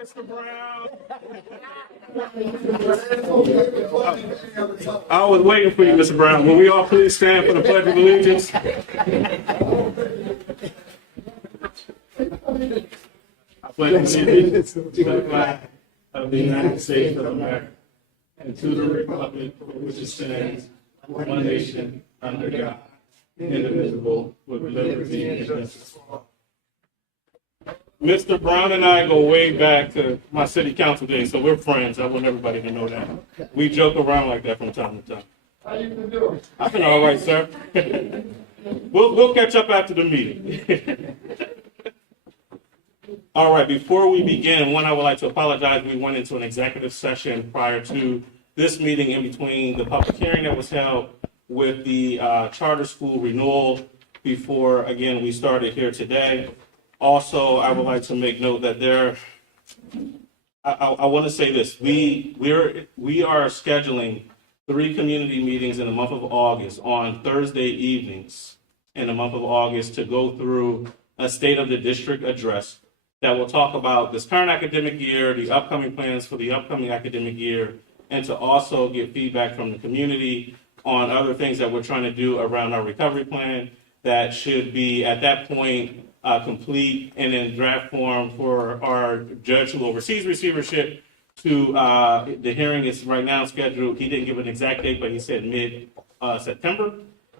Mr. Brown. I was waiting for you, Mr. Brown. Will we all please stand for the Pledge of Allegiance? I pledge allegiance to the flag of the United States of America and to the republic for which it stands, one nation, under God, indivisible, with liberty and justice for all. Mr. Brown and I go way back to my city council days, so we're friends. I want everybody to know that. We joke around like that from time to time. How you been doing? I've been all right, sir. We'll catch up after the meeting. All right, before we begin, one, I would like to apologize. We went into an executive session prior to this meeting in between the public hearing that was held with the charter school renewal before, again, we started here today. Also, I would like to make note that I want to say this. We are scheduling 3 community meetings in the month of August on Thursday evenings in the month of August to go through a State of the District address that will talk about this current academic year, the upcoming plans for the upcoming academic year, and to also get feedback from the community on other things that we're trying to do around our recovery plan that should be at that point complete and in draft form for our judge who oversees receivership to the hearing is right now scheduled. He didn't give an exact date, but he said mid-September.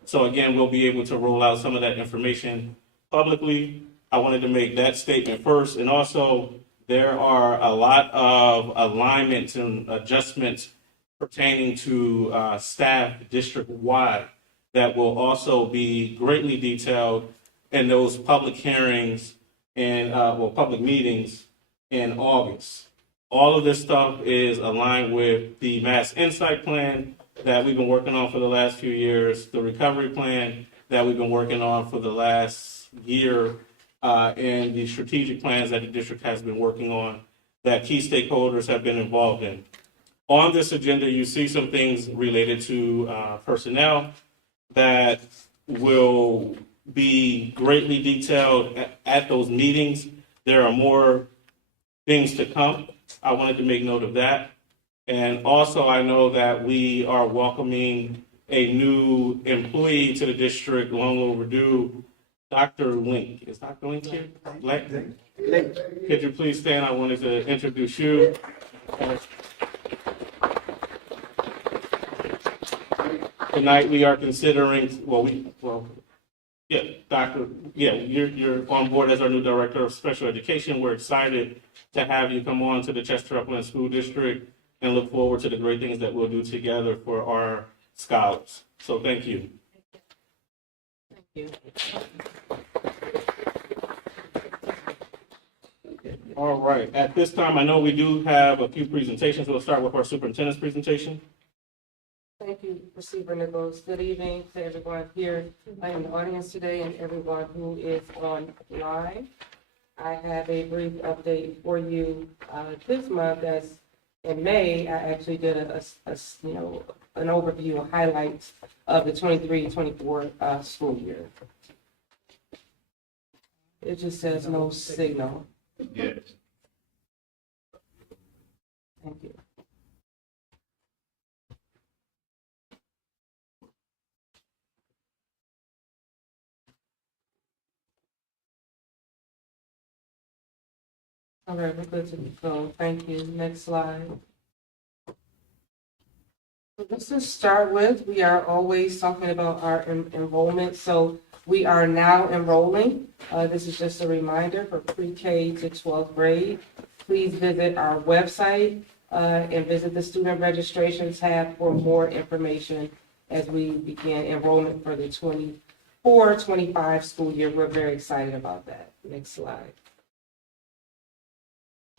So again, we'll be able to roll out some of that information publicly. I wanted to make that statement first. And also, there are a lot of alignments and adjustments pertaining to staff district-wide that will also be greatly detailed in those public hearings and public meetings in August. All of this stuff is aligned with the Mass Insight Plan that we've been working on for the last few years, the recovery plan that we've been working on for the last year, and the strategic plans that the district has been working on that key stakeholders have been involved in. On this agenda, you see some things related to personnel that will be greatly detailed at those meetings. There are more things to come. I wanted to make note of that. And also, I know that we are welcoming a new employee to the district, long overdue, Dr. Link. Is Dr. Link here? Link. Could you please stand? I wanted to introduce you. Tonight we are considering, you're on board as our new director of special education. We're excited to have you come on to the Chester Upland School District and look forward to the great things that we'll do together for our scholars. So thank you. Thank you. All right, at this time, I know we do have a few presentations. We'll start with our superintendent's presentation. Thank you, Receiver Nichols. Good evening to everyone here in the audience today and everyone who is online. I have a brief update for you this month. As in May, I actually did an overview of highlights of the 23-24 school year. It just says no signal. Yes. Thank you. All right, we're good to go. Thank you. Next slide. So just to start with, we are always talking about our enrollment. So we are now enrolling. This is just a reminder for pre-K to 12th grade. Please visit our website and visit the student registration tab for more information as we begin enrollment for the 24-25 school year. We're very excited about that. Next slide.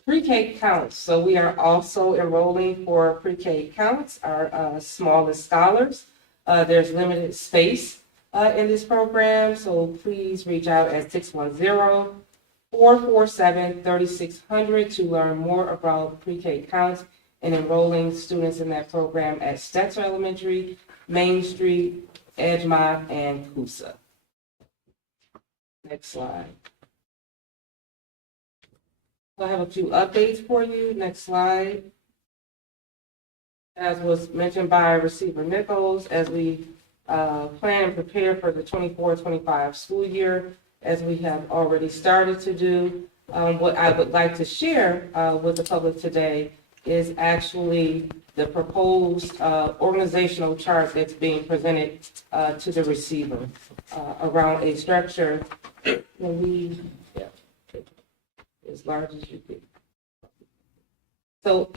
Pre-K counts. So we are also enrolling for pre-K counts, our smallest scholars. There's limited space in this program, so please reach out at 610-447-3600 to learn more about pre-K counts and enrolling students in that program at Stetzer Elementary, Main Street, Edgemont, and Coosa. Next slide. I have a few updates for you. Next slide. As was mentioned by Receiver Nichols, as we plan and prepare for the 24-25 school year, as we have already started to do, what I would like to share with the public today is actually the proposed organizational chart that's being presented to the receiver around a structure. As large as you can. So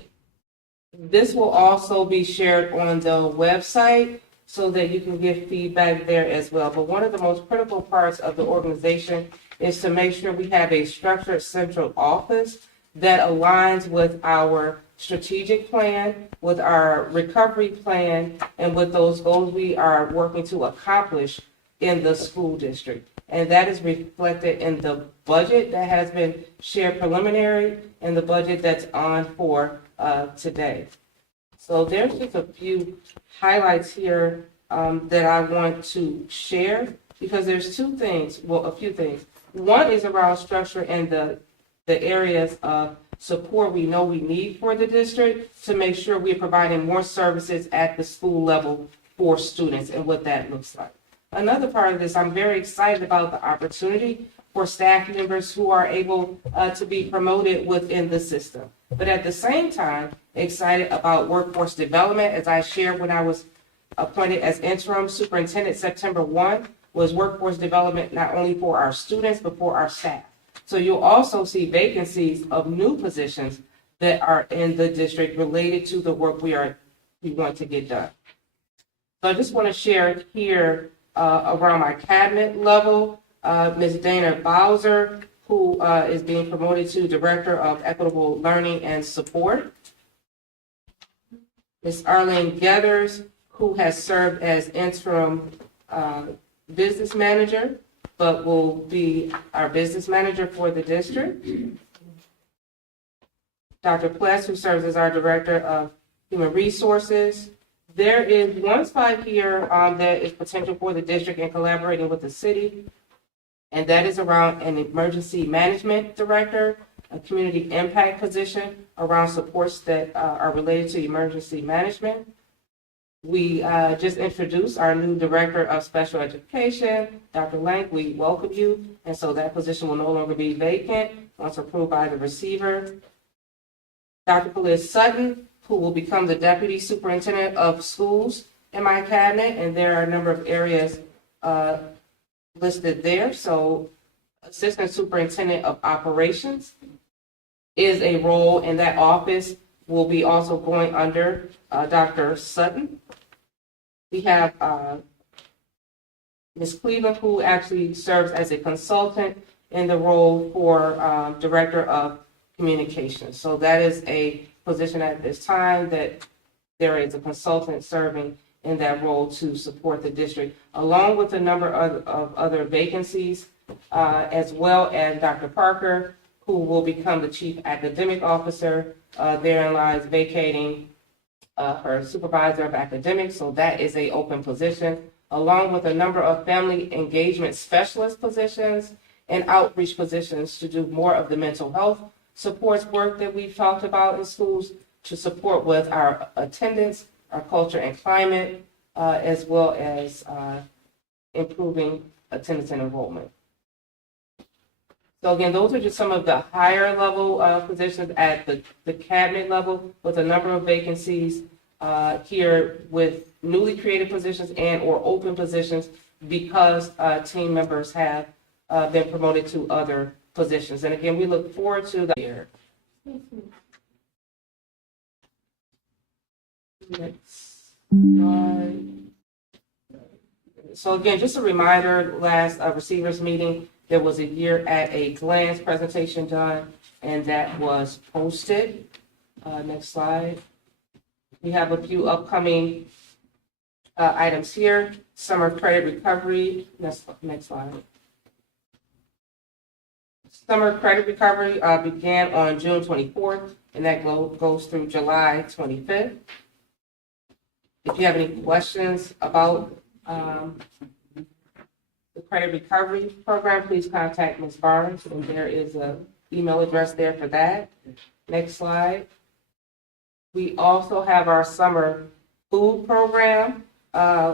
this will also be shared on the website so that you can give feedback there as well. But one of the most critical parts of the organization is to make sure we have a structured central office that aligns with our strategic plan, with our recovery plan, and with those goals we are working to accomplish in the school district. And that is reflected in the budget that has been shared preliminary and the budget that's on for today. So there's just a few highlights here that I want to share because there's two things, well, a few things. One is around structure and the areas of support we know we need for the district to make sure we're providing more services at the school level for students and what that looks like. Another part of this, I'm very excited about the opportunity for staff members who are able to be promoted within the system. But at the same time, excited about workforce development. As I shared when I was appointed as interim superintendent September 1, was workforce development not only for our students, but for our staff. So you'll also see vacancies of new positions that are in the district related to the work we want to get done. So I just want to share here around my cabinet level, Ms. Dana Bowser, who is being promoted to Director of Equitable Learning and Support. Ms. Arlene Getters, who has served as interim business manager, but will be our business manager for the district. Dr. Pless, who serves as our Director of Human Resources. There is one spot here that is potential for the district in collaborating with the city, and that is around an emergency management director, a community impact position around supports that are related to emergency management. We just introduced our new director of special education, Dr. Lank. We welcome you, and so that position will no longer be vacant once approved by the receiver. Dr. Phyllis Sutton, who will become the Deputy Superintendent of Schools in my cabinet, and there are a number of areas listed there. So Assistant Superintendent of Operations is a role in that office, will be also going under Dr. Sutton. We have Ms. Cleveland, who actually serves as a consultant in the role for Director of Communications. So that is a position at this time that there is a consultant serving in that role to support the district, along with a number of other vacancies, as well as Dr. Parker, who will become the Chief Academic Officer. Therein lies vacating her Supervisor of Academics, so that is an open position, along with a number of family engagement specialist positions and outreach positions to do more of the mental health supports work that we've talked about in schools to support with our attendance, our culture and climate, as well as improving attendance and enrollment. So again, those are just some of the higher level positions at the cabinet level, with a number of vacancies here with newly created positions and or open positions because team members have been promoted to other positions. And again, we look forward to the year. Next slide. So again, just a reminder, last receivers meeting, there was a year at a glance presentation done, and that was posted. Next slide. We have a few upcoming items here. Summer credit recovery. Next slide. Summer credit recovery began on June 24th, and that goes through July 25th. If you have any questions about the credit recovery program, please contact Ms. Barnes, and there is a email address there for that. Next slide. We also have our summer food program,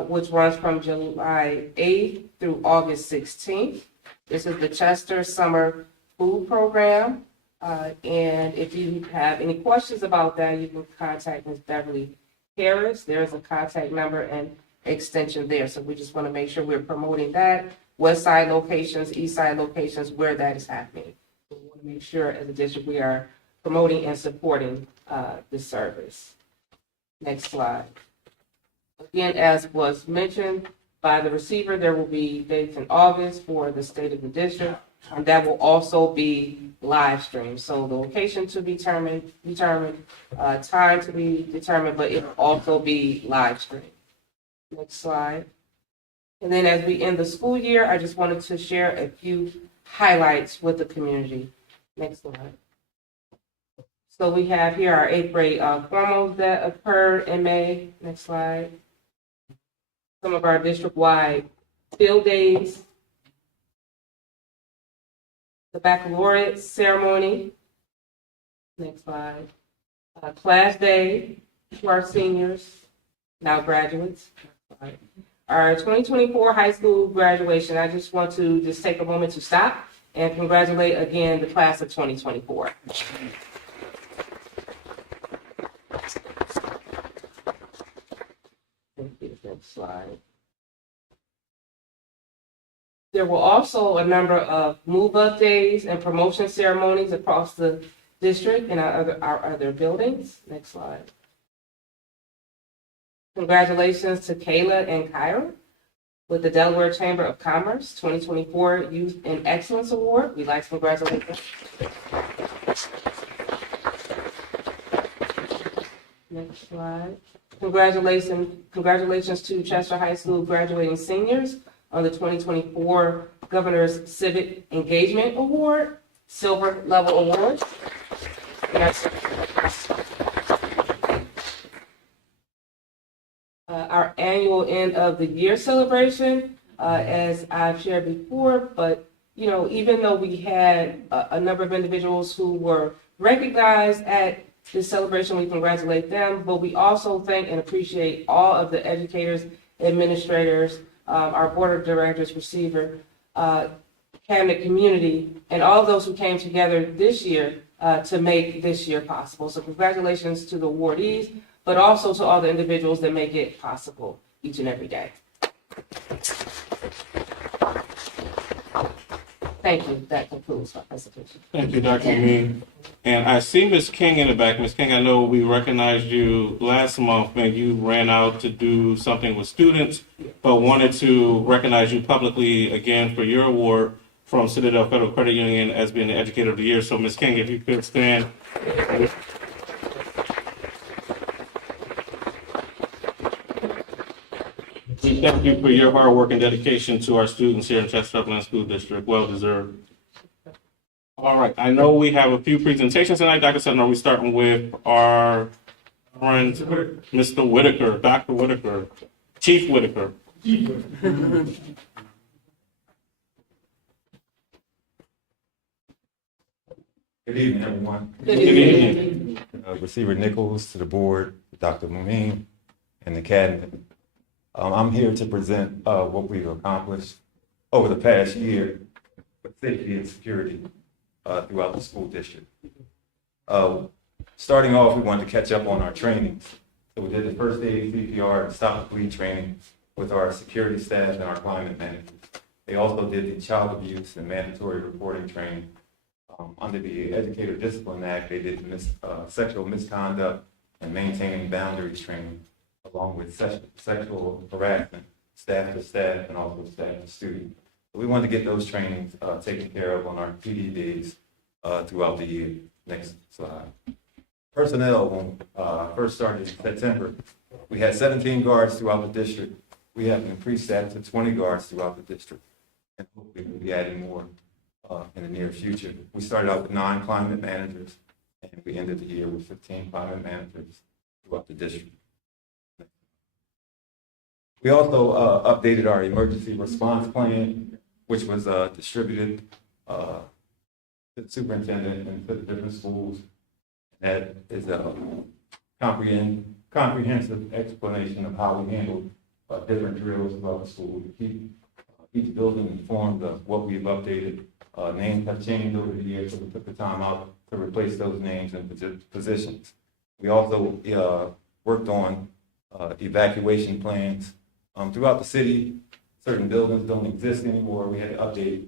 which runs from July 8th through August 16th. This is the Chester Summer Food Program. And if you have any questions about that, you can contact Ms. Beverly Harris. There's a contact number and extension there. So we just want to make sure we're promoting that. West side locations, east side locations, where that is happening. We want to make sure as a district we are promoting and supporting this service. Next slide. Again, as was mentioned by the receiver, there will be dates in August for the state of the district, and that will also be live streamed. So the location to be determined, time to be determined, but it will also be live streamed. Next slide. And then as we end the school year, I just wanted to share a few highlights with the community. Next slide. So we have here our 8th grade formals that occurred in May. Next slide. Some of our district-wide field days. The baccalaureate ceremony. Next slide. Class day for our seniors, now graduates. Next slide. Our 2024 high school graduation, I just want to take a moment to stop and congratulate again the class of 2024. Next slide. There were also a number of move-up days and promotion ceremonies across the district and our other buildings. Next slide. Congratulations to Kayla and Kyra with the Delaware Chamber of Commerce 2024 Youth in Excellence Award. We'd like to congratulate them. Next slide. Congratulations to Chester High School graduating seniors on the 2024 Governor's Civic Engagement Award, Silver Level Award. Our annual end of the year celebration, as I've shared before, but even though we had a number of individuals who were recognized at this celebration, we congratulate them, but we also thank and appreciate all of the educators, administrators, our board of directors, receiver, cabinet community, and all those who came together this year to make this year possible. So congratulations to the awardees, but also to all the individuals that make it possible each and every day. Thank you. That concludes my presentation. Thank you, Dr. Amin. And I see Ms. King in the back. Ms. King, I know we recognized you last month when you ran out to do something with students, but wanted to recognize you publicly again for your award from Citadel Federal Credit Union as being the Educator of the Year. So, Ms. King, if you could stand. We thank you for your hard work and dedication to our students here in Chester Upland School District. Well deserved. All right. I know we have a few presentations tonight. Dr. Sutton, are we starting with our friend, Mr. Whitaker, Dr. Whitaker, Chief Whitaker? Good evening, everyone. Good evening. Receiver Nichols, to the board, Dr. Mooneen, and the cabinet. I'm here to present what we've accomplished over the past year with safety and security throughout the school district. Starting off, we wanted to catch up on our trainings. So we did the first aid, CPR, and stop the bleed training with our security staff and our climate managers. They also did the child abuse and mandatory reporting training. Under the Educator Discipline Act, they did sexual misconduct and maintaining boundaries training, along with sexual harassment, staff to staff, and also staff to student. So we wanted to get those trainings taken care of on our PD days throughout the year. Next slide. Personnel, when first started in September, we had 17 guards throughout the district. We have increased that to 20 guards throughout the district, and hopefully we'll be adding more in the near future. We started out with 9 climate managers, and we ended the year with 15 climate managers throughout the district. We also updated our emergency response plan, which was distributed to the superintendent and to the different schools. That is a comprehensive explanation of how we handle different drills throughout the school to keep each building informed of what we've updated. Names have changed over the years, so we took the time out to replace those names and positions. We also worked on evacuation plans throughout the city. Certain buildings don't exist anymore. We had to update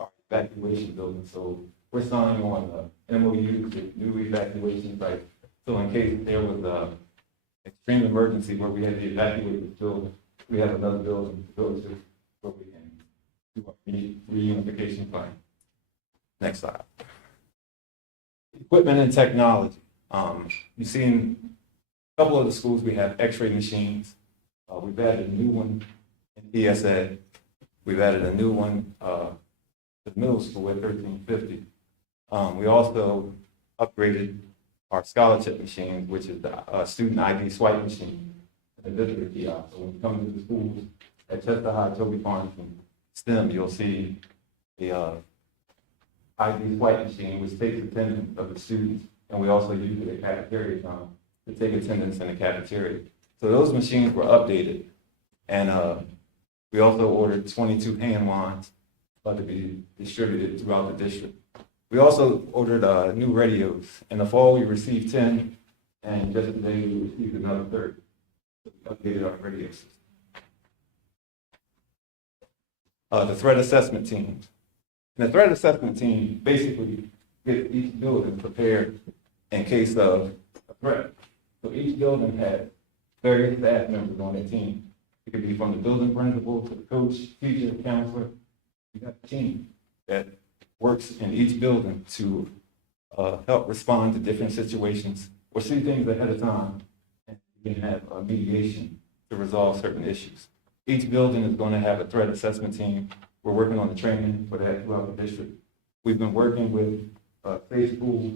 our evacuation buildings. So we're signing on MOUs with new evacuation sites. So in case there was an extreme emergency where we had to evacuate this building, we have another building to go to where we can do our reunification plan. Next slide. Equipment and technology. You've seen a couple of the schools, we have x-ray machines. We've added a new one in ESA. We've added a new one to the middle school at 1350. We also upgraded our scholarship machine, which is the student ID swipe machine, and the visitor kiosk. So when you come to the schools at Chester High, Toby Farms, and STEM, you'll see the ID swipe machine, which takes attendance of the students, and we also use it at cafeteria time to take attendance in the cafeteria. So those machines were updated, and we also ordered 22 hand wands to be distributed throughout the district. We also ordered new radios. In the fall, we received 10, and just today we received another 30. So we updated our radio system. The threat assessment team. And the threat assessment team basically gets each building prepared in case of a threat. So each building has various staff members on their team. It could be from the building principal to the coach, teacher, counselor. You have a team that works in each building to help respond to different situations or see things ahead of time, and we can have a mediation to resolve certain issues. Each building is going to have a threat assessment team. We're working on the training for that throughout the district. We've been working with Safe School,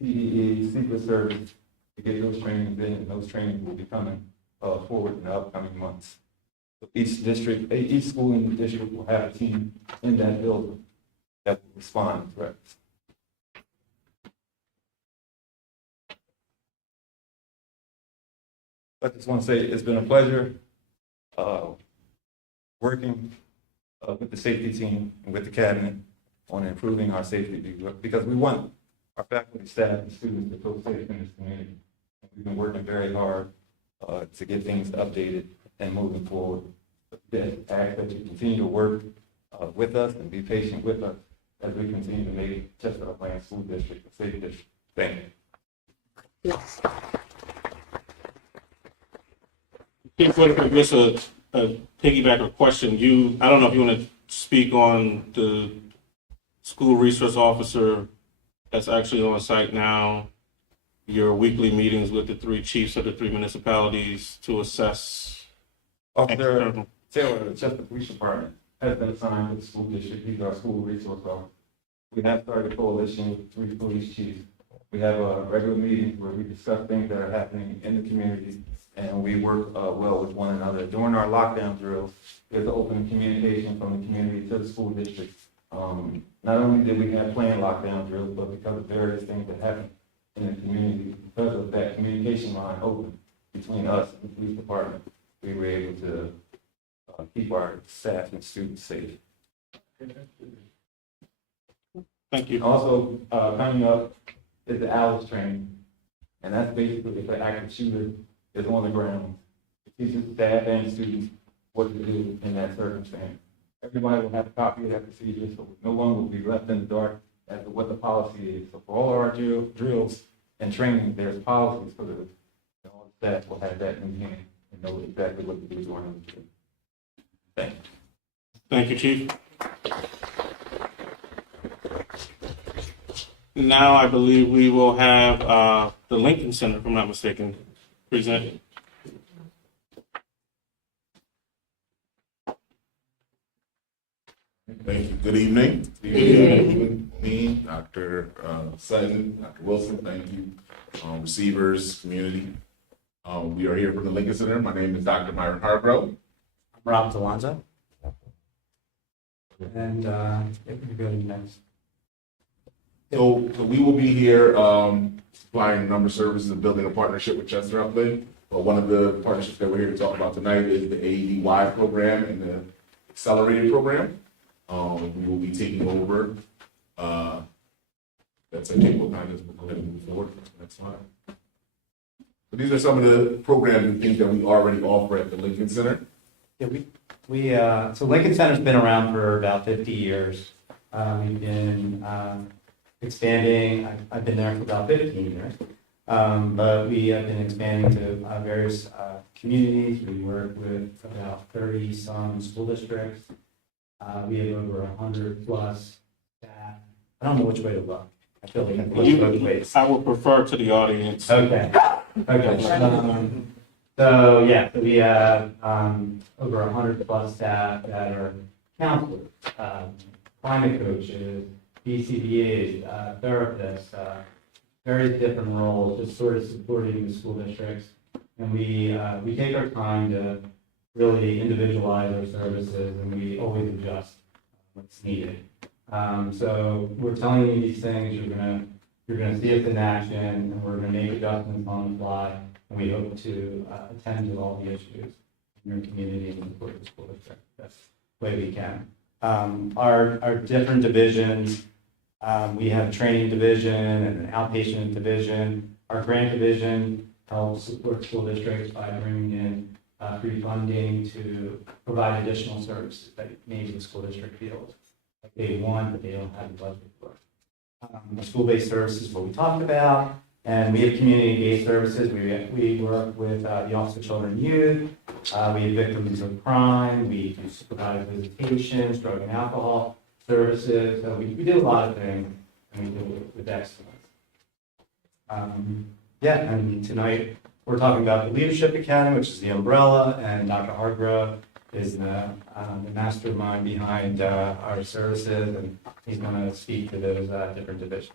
PDE, Secret Service to get those trainings in, and those trainings will be coming forward in the upcoming months. So each district, each school in the district will have a team in that building that will respond to threats. I just want to say it's been a pleasure working with the safety team and with the cabinet on improving our safety, because we want our faculty, staff, and students to feel safe in this community. We've been working very hard to get things updated and moving forward. I ask that you continue to work with us and be patient with us as we continue to make Chester Upland School District a safe district. Thank you. Chief Whitaker, just a piggyback or question. I don't know if you want to speak on the school resource officer that's actually on site now, your weekly meetings with the 3 chiefs of the 3 municipalities to assess. Officer Taylor of the Chester Police Department has been assigned to the school district. He's our school resource officer. We have started a coalition with 3 police chiefs. We have regular meetings where we discuss things that are happening in the community, and we work well with one another. During our lockdown drills, there's open communication from the community to the school district. Not only did we have planned lockdown drills, but because of various things that happened in the community, because of that communication line open between us and the police department, we were able to keep our staff and students safe. Thank you. Also, coming up is the ALICE training, and that's basically if an active shooter is on the ground, it teaches staff and students what to do in that circumstance. Everybody will have a copy of that procedure, so no one will be left in the dark as to what the policy is. So for all of our drills and training, there's policies for all the staff will have that in hand and know exactly what to do during the drill. Thank you. Thank you, Chief. Now I believe we will have the Lincoln Center, if I'm not mistaken, presented. Thank you. Good evening. Good evening. Me, Dr. Sutton, Dr. Wilson, thank you. Receivers, community. We are here from the Lincoln Center. My name is Dr. Myron Hargrove. I'm Rob Delanza. And if we go to the next. So we will be here, supplying a number of services and building a partnership with Chester Upland. But one of the partnerships that we're here to talk about tonight is the AEDY program and the accelerated program. We will be taking over, that's, I think, what kind of, we'll go ahead and move forward, that's fine. So these are some of the programs and things that we already offer at the Lincoln Center. Yeah, so Lincoln Center's been around for about 50 years. We've been expanding. I've been there for about 15 years. But we have been expanding to various communities. We work with about 30 some school districts. We have over 100 plus staff. I don't know which way to look. I feel like I'm looking both ways. I would prefer to the audience. Okay. Okay. So yeah, so we have over 100 plus staff that are counselors, climate coaches, BCBAs, therapists, various different roles, just sort of supporting the school districts. And we take our time to really individualize our services, and we always adjust what's needed. So we're telling you these things. You're gonna see us in action, and we're gonna make adjustments on the fly. And we hope to attend to all the issues in your community and support the school district the best way we can. Our different divisions, we have a training division and an outpatient division. Our grant division helps support school districts by bringing in free funding to provide additional services that maybe the school district feels like they want, but they don't have the budget for. The school-based services, what we talked about, and we have community-based services. We work with the Office of Children and Youth. We have victims of crime. We do supervised visitations, drug and alcohol services. So we do a lot of things, and we do it with excellence. And tonight we're talking about the Leadership Academy, which is the umbrella, and Dr. Hargrove is the mastermind behind our services, and he's going to speak to those different divisions.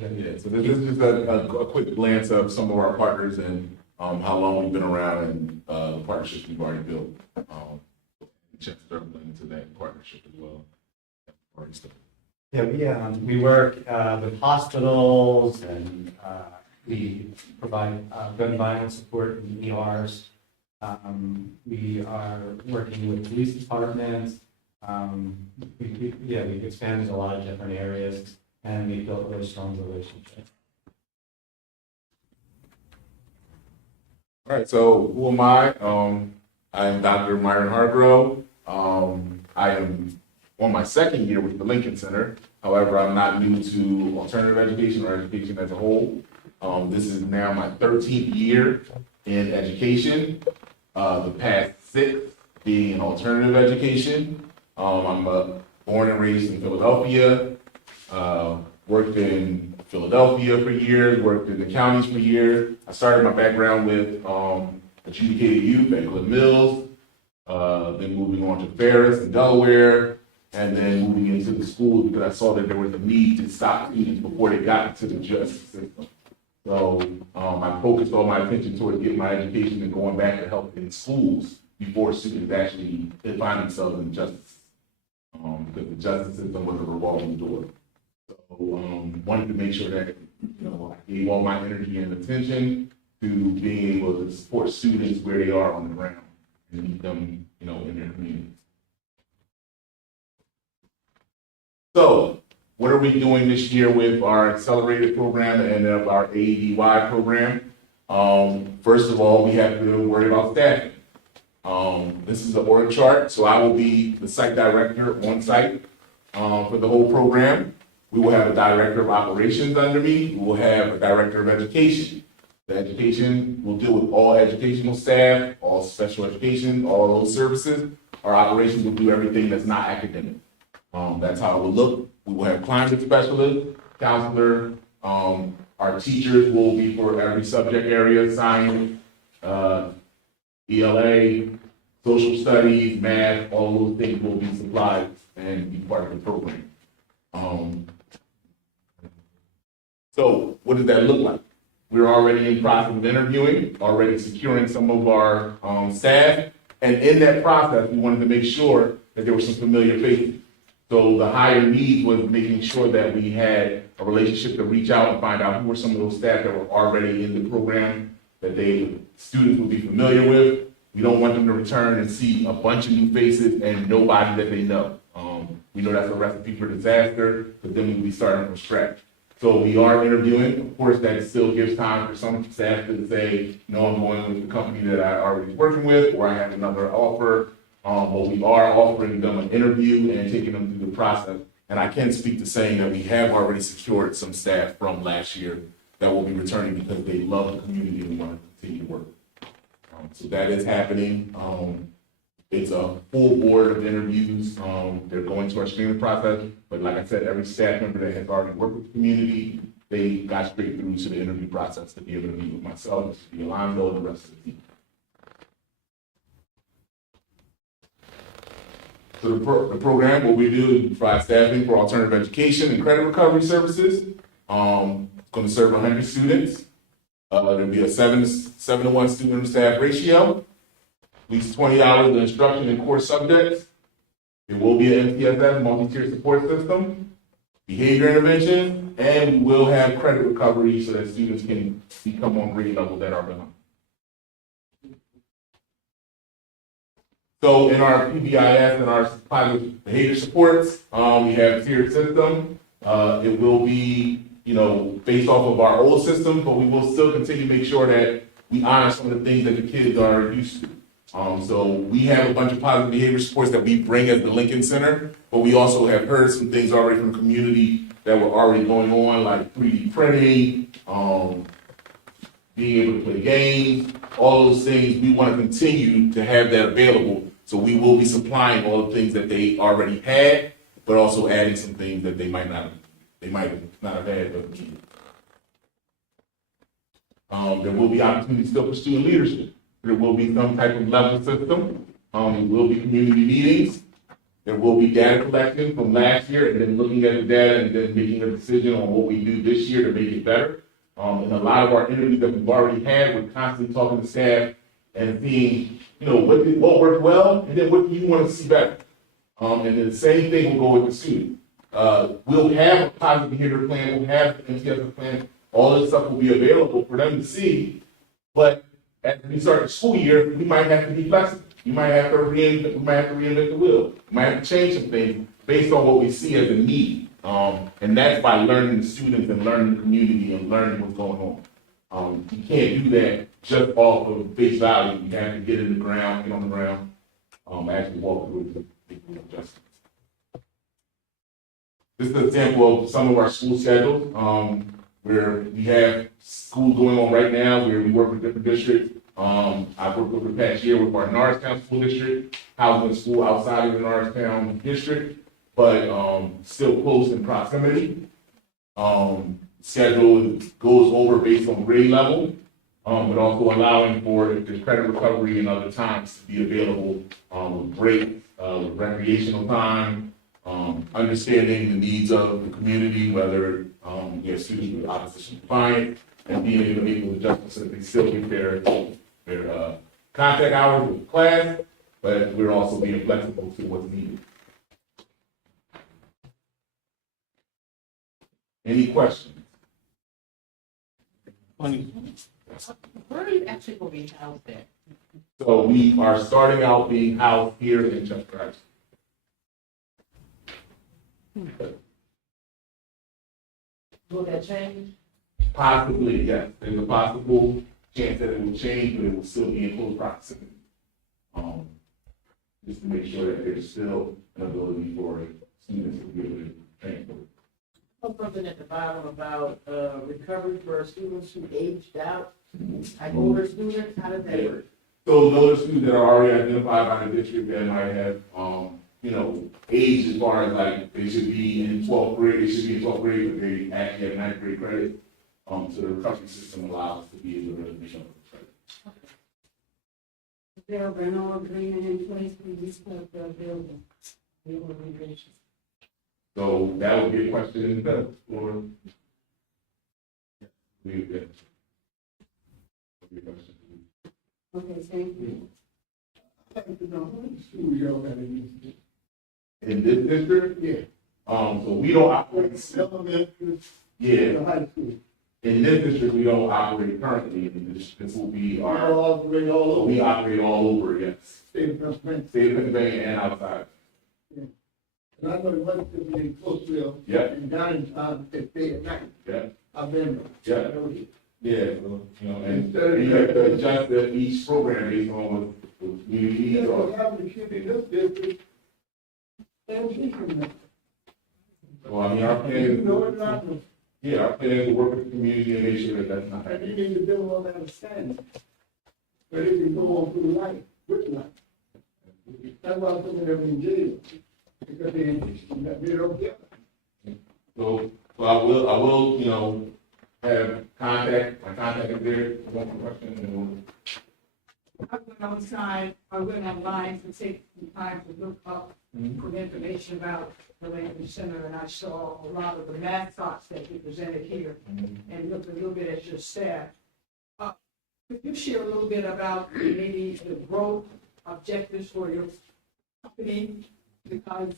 Yeah, so this is just a quick glance of some of our partners and how long we've been around and the partnerships we've already built. Chester Upland into that partnership as well. Yeah, we work with hospitals, and we provide gun violence support in ERs. We are working with police departments. We've expanded to a lot of different areas, and we've built really strong relationships. All right, so who am I? I am Dr. Myron Hargrove. I am on my second year with the Lincoln Center. However, I'm not new to alternative education or education as a whole. This is now my 13th year in education. The past 6 being in alternative education. I'm born and raised in Philadelphia. Worked in Philadelphia for years, worked in the counties for years. I started my background with adjudicated youth at Glen Mills, then moving on to Ferris in Delaware, and then moving into the schools because I saw that there was a need to stop students before they got to the justice system. So I focused all my attention towards getting my education and going back to help in schools before students actually find themselves in justice, because the justice system was a revolving door. So wanted to make sure that I gave all my energy and attention to being able to support students where they are on the ground and meet them, in their communities. So, what are we doing this year with our accelerated program and our AEDY program? First of all, we have to worry about staffing. This is the org chart, so I will be the site director on site for the whole program. We will have a director of operations under me. We will have a director of education. The education will deal with all educational staff, all special education, all those services. Our operations will do everything that's not academic. That's how it will look. We will have climate specialists, counselor. Our teachers will be for every subject area, science, ELA, social studies, math, all those things will be supplied and be part of the program. So what does that look like? We're already in process of interviewing, already securing some of our staff. And in that process, we wanted to make sure that there were some familiar faces. So the higher need was making sure that we had a relationship to reach out and find out who were some of those staff that were already in the program, that students would be familiar with. We don't want them to return and see a bunch of new faces and nobody that they know. We know that's a recipe for disaster, but then we'll be starting from scratch. So we are interviewing. Of course, that still gives time for some staff to say, no, I'm going with the company that I already working with, or I have another offer. But we are offering them an interview and taking them through the process. And I can speak to saying that we have already secured some staff from last year that will be returning because they love the community and want to continue to work. So that is happening. It's a full board of interviews. They're going to our screening process, but like I said, every staff member that has already worked with the community, they got straight through to the interview process to be able to meet with myself, the Alonzo, and the rest of the team. So the program, what we do is provide staffing for alternative education and credit recovery services. It's going to serve 100 students. There'll be a 7-to-1 student to staff ratio. At least 20 hours of instruction in core subjects. There will be an MTSS, multi-tier support system, behavior intervention, and we will have credit recovery so that students can become on grade level that are behind. So in our PBIS and our positive behavior supports, we have a tiered system. It will be, based off of our old system, but we will still continue to make sure that we honor some of the things that the kids are used to. So we have a bunch of positive behavior supports that we bring at the Lincoln Center, but we also have heard some things already from the community that were already going on, like 3D printing, being able to play games, all those things. We want to continue to have that available. So we will be supplying all the things that they already had, but also adding some things that they might not have had, but needed. There will be opportunities still for student leadership. There will be some type of level system. There will be community meetings. There will be data collection from last year and then looking at the data and then making a decision on what we do this year to make it better. In a lot of our interviews that we've already had, we're constantly talking to staff and seeing, what worked well and then what do you want to see better. And then the same thing will go with the student. We'll have a positive behavior plan, we'll have an MTSS plan, all this stuff will be available for them to see, but as we start the school year, we might have to be flexible. We might have to reinvent the wheel. We might have to change some things based on what we see as a need. And that's by learning the students and learning the community and learning what's going on. You can't do that just off of face value. You have to get on the ground, actually walk through it, make adjustments. This is an example of some of our school schedules. Where we have schools going on right now where we work with different districts. I've worked over the past year with our Norristown School District, housing a school outside of the Norristown District, but still close in proximity. Schedule goes over based on grade level, but also allowing for if there's credit recovery and other times to be available with breaks, with recreational time, understanding the needs of the community, whether you have students with opposition defiant, and being able to make those adjustments so that they still get their contact hours with class, but we're also being flexible to what's needed. Any questions? Where are you actually going to be housed at? So we are starting out being housed here in Chester High School. Will that change? Possibly, yes. There's a possible chance that it will change, but it will still be in close proximity. Just to make sure that there's still an ability for students to be able to transfer. Something at the bottom about recovery for students who aged out, like older students, how does that work? So those students that are already identified by the district that might have, age as far as like, they should be in 12th grade, but they actually have 9th grade credit. So the recovery system allows us to be able to make up the credit. There have been no agreement in place to restructure the building. So that would be a question in the bill for. Okay, thank you. I'd like to know how many schools y'all got in this district? In this district? Yeah. So we don't operate, Elementary, yeah, the high school. in this district, we don't operate currently, and this will be our, All the way all over. we operate all over, yes. State of Pennsylvania. State of Pennsylvania and outside. And I know the rest of in Coatesville. Yeah. And downtown, if they at night. Yeah. I've been. Yeah. Yeah, so, you know, and you have to adjust each program based on what community You needs know, are. having a kid in this district. And she can, So, I mean, our plan you know, is, it's not, yeah, our plan is to work with the community and make sure that that's not and happening. you need to build all that understanding. But it can go on through life, with life. That's why some of them in jail, because they ain't teaching that they don't get. So I will, you know, have contact, my contact is there, one more question, and we'll. I went outside, I went online to take some time to look up some information about the Lincoln Center, and I saw a lot of the mascots that you presented here, and looked a little bit at your staff. Could you share a little bit about maybe the growth objectives for your company? Because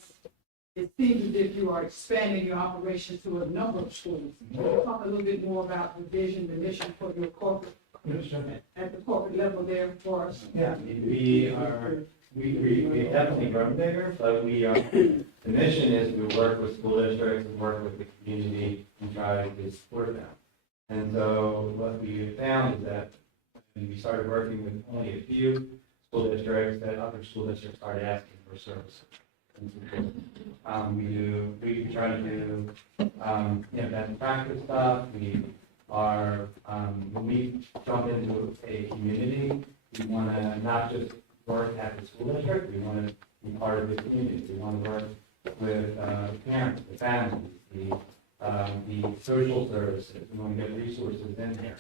it seems as if you are expanding your operations to a number of schools. Can you talk a little bit more about the vision, the mission for your corporate, at the corporate level there for us? Yeah, we definitely grown bigger, but the mission is we work with school districts and work with the community and try to support them. And so what we have found is that when we started working with only a few school districts, that other school districts started asking for services. We try to do, best practice stuff. We are, when we jump into a community, we want to not just work at the school district, we want to be part of the community. We want to work with parents, the families, the social services. We want to get resources in there.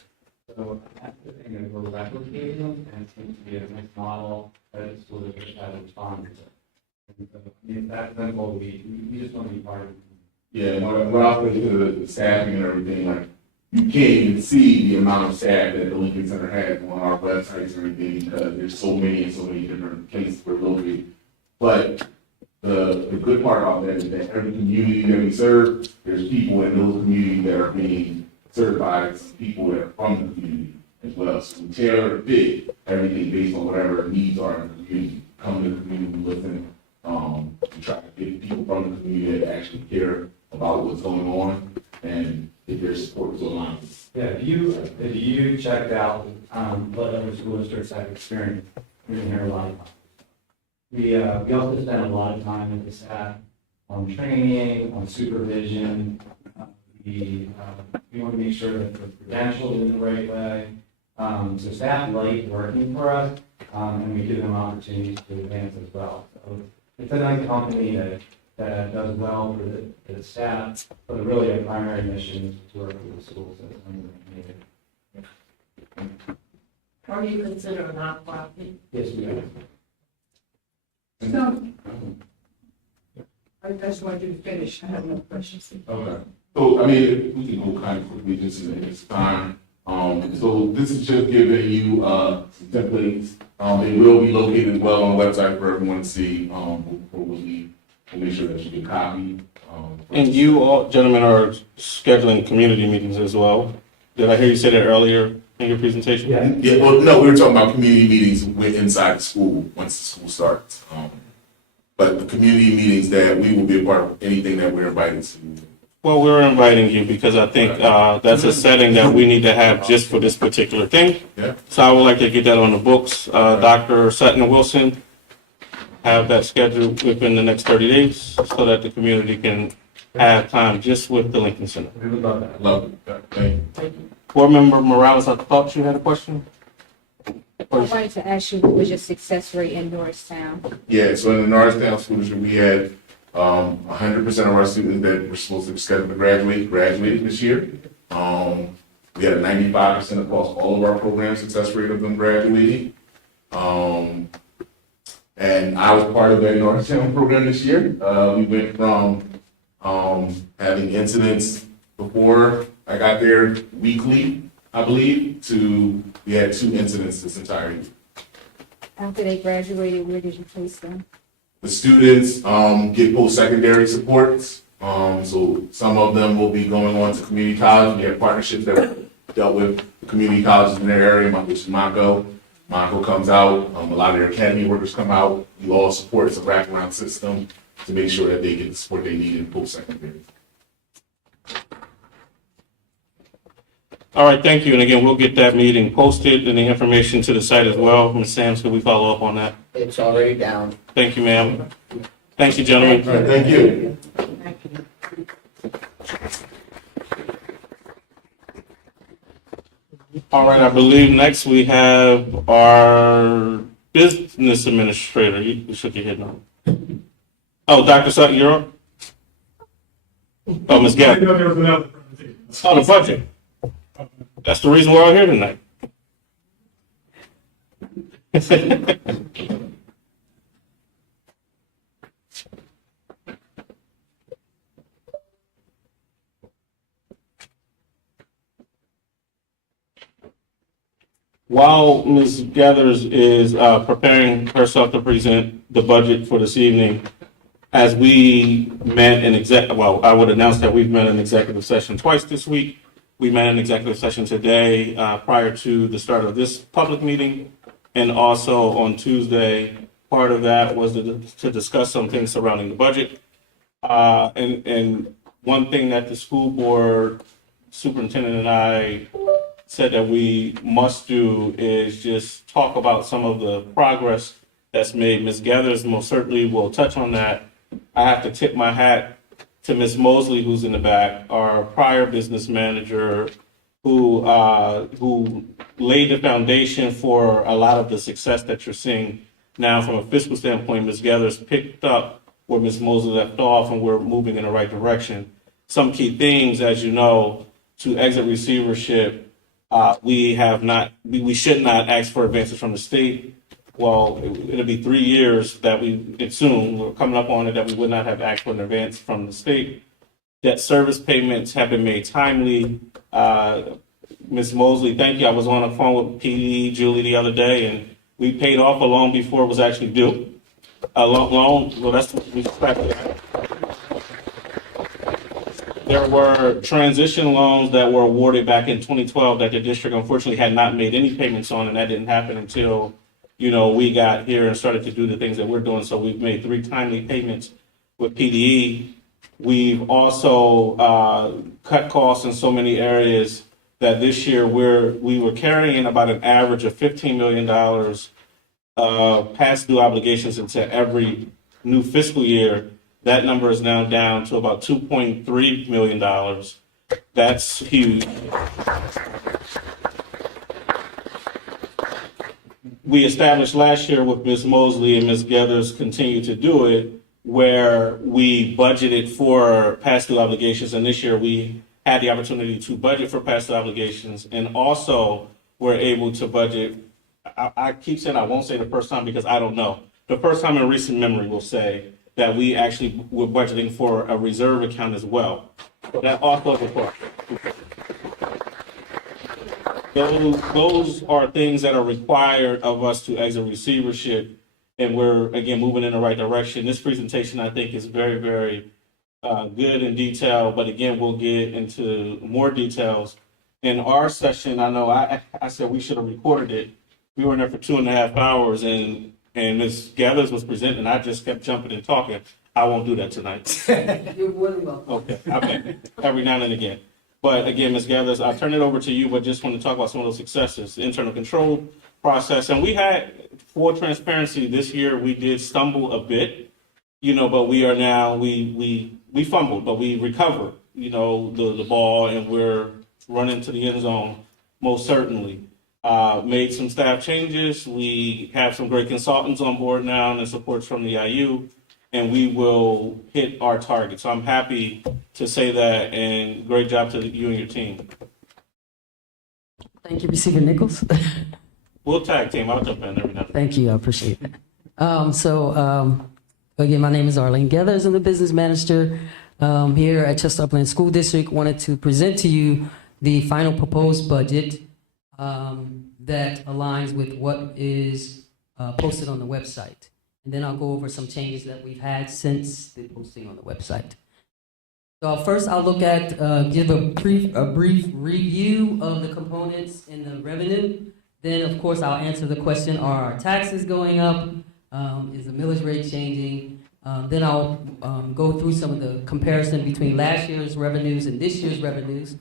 So that's the thing that we're replicating, and it seems to be a nice model that the school district has responded to. And so, that's simple. We just want to be part of it. Yeah, and what I was thinking of the staffing and everything, like, you can't even see the amount of staff that the Lincoln Center has on our websites and everything, because there's so many different places we're located. But the good part about that is that every community that we serve, there's people in those communities that are being certified as people that are from the community as well. So we tailor and fit everything based on whatever needs are in the community. Come to the community, listen, we try to get people from the community that actually care about what's going on and if there's support to align. Yeah, if you checked out what other school districts have experienced, you're gonna hear a lot about it. We also spend a lot of time with the staff on training, on supervision. We want to make sure that the credentials in the right way. So staff like working for us, and we give them opportunities to advance as well. So it's a nice company that does well for the staff, but really our primary mission is to work with the school system and the community. Are you considered a nonprofit? Yes, we are. So, I just wanted you to finish, I have no questions. Okay. So, I mean, we can go kind of quickly just in the next time. So this is just giving you, some templates. They will be located as well on the website for everyone to see, before we leave. We'll make sure that you can copy. And you all gentlemen are scheduling community meetings as well. Did I hear you say that earlier in your presentation? Yeah. Yeah, well, no, we were talking about community meetings inside the school, once the school starts. But the community meetings that we will be a part of, anything that we're invited to. Well, we're inviting you because I think that's a setting that we need to have just for this particular thing. Yeah. So I would like to get that on the books. Dr. Sutton Wilson, have that scheduled within the next 30 days so that the community can have time just with the Lincoln Center. We would love that. Love it. Thank you. Board Member Morales, I thought you had a question? I wanted to ask you, what was your success rate in Norristown? Yeah, so in the Norristown School District, we had 100% of our students that were supposed to schedule to graduated this year. We had a 95% across all of our programs success rate of them graduating. And I was part of the Norristown program this year. We went from having incidents before I got there weekly, I believe, to we had 2 incidents this entire year. After they graduated, where did you place them? The students get post-secondary supports. So some of them will be going on to community college. We have partnerships that we've dealt with the community colleges in their area, which is Monco. Monco comes out, a lot of their academy workers come out. We all support as a wraparound system to make sure that they get the support they need in post-secondary. All right, thank you. And again, we'll get that meeting posted and the information to the site as well. Ms. Sams, could we follow up on that? It's already down. Thank you, ma'am. Thank you, gentlemen. All right, thank you. All right, I believe next we have our business administrator. You shook your head no. Oh, Dr. Sutton, you're on? Oh, Ms. Gavin. Oh, the budget. That's the reason we're all here tonight. While Ms. Gathers is preparing herself to present the budget for this evening, as we met in I would announce that we've met in executive session twice this week. We met in executive session today prior to the start of this public meeting, and also on Tuesday. Part of that was to discuss some things surrounding the budget. And one thing that the school board superintendent and I said that we must do is just talk about some of the progress that's made. Ms. Gathers most certainly will touch on that. I have to tip my hat to Ms. Mosley, who's in the back, our prior business manager, who laid the foundation for a lot of the success that you're seeing now from a fiscal standpoint. Ms. Gathers picked up where Ms. Mosley left off, and we're moving in the right direction. Some key things, as you know, to exit receivership, we should not ask for advances from the state. Well, it'll be 3 years that we're coming up on it, that we would not have asked for an advance from the state. Debt service payments have been made timely. Ms. Mosley, thank you. I was on the phone with PD Julie the other day, and we paid off a loan before it was actually due. A loan, well, that's what we expected. There were transition loans that were awarded back in 2012 that the district unfortunately had not made any payments on, and that didn't happen until, we got here and started to do the things that we're doing. So we've made 3 timely payments with PDE. We've also cut costs in so many areas that this year we were carrying about an average of $15 million past due obligations into every new fiscal year. That number is now down to about $2.3 million. That's huge. We established last year with Ms. Mosley, and Ms. Gathers continue to do it, where we budgeted for past due obligations, and this year we had the opportunity to budget for past due obligations, and also we're able to budget. I keep saying I won't say the first time because I don't know. The first time in recent memory we'll say that we actually were budgeting for a reserve account as well. So that also is a part. Those are things that are required of us to exit receivership, and we're, again, moving in the right direction. This presentation, I think, is very, very good in detail, but again, we'll get into more details. In our session, I know I said we should have recorded it. We were in there for 2.5 hours, and Ms. Gathers was presenting, and I just kept jumping and talking. I won't do that tonight. You're willing welcome. Okay, every now and again. But again, Ms. Gathers, I'll turn it over to you, but just want to talk about some of those successes, the internal control process. And we had, for transparency, this year we did stumble a bit, but we are now, we fumbled, but we recovered, the ball, and we're running to the end zone, most certainly. Made some staff changes. We have some great consultants on board now and supports from the IU, and we will hit our target. So I'm happy to say that, and great job to you and your team. Thank you, Receiver Nichols. We'll tag team. I'll jump in every now and then. Thank you, I appreciate it. Again, my name is Arlene Gathers. I'm the business manager here at Chester Upland School District. Wanted to present to you the final proposed budget that aligns with what is posted on the website. and then I'll go over some changes that we've had since the posting on the website. So first, I'll look at, give a brief review of the components in the revenue. Then, of course, I'll answer the question, are our taxes going up? Is the millage rate changing? Then I'll go through some of the comparison between last year's revenues and this year's revenues.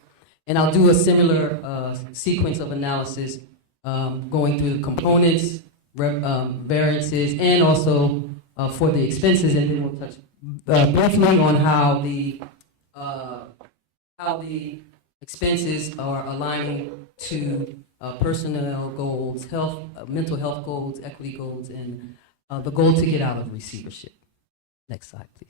And I'll do a similar sequence of analysis going through the components, variances, and also for the expenses. And then we'll touch briefly on how the expenses are aligning to personnel goals, health, mental health goals, equity goals, and the goal to get out of receivership. Next slide, please.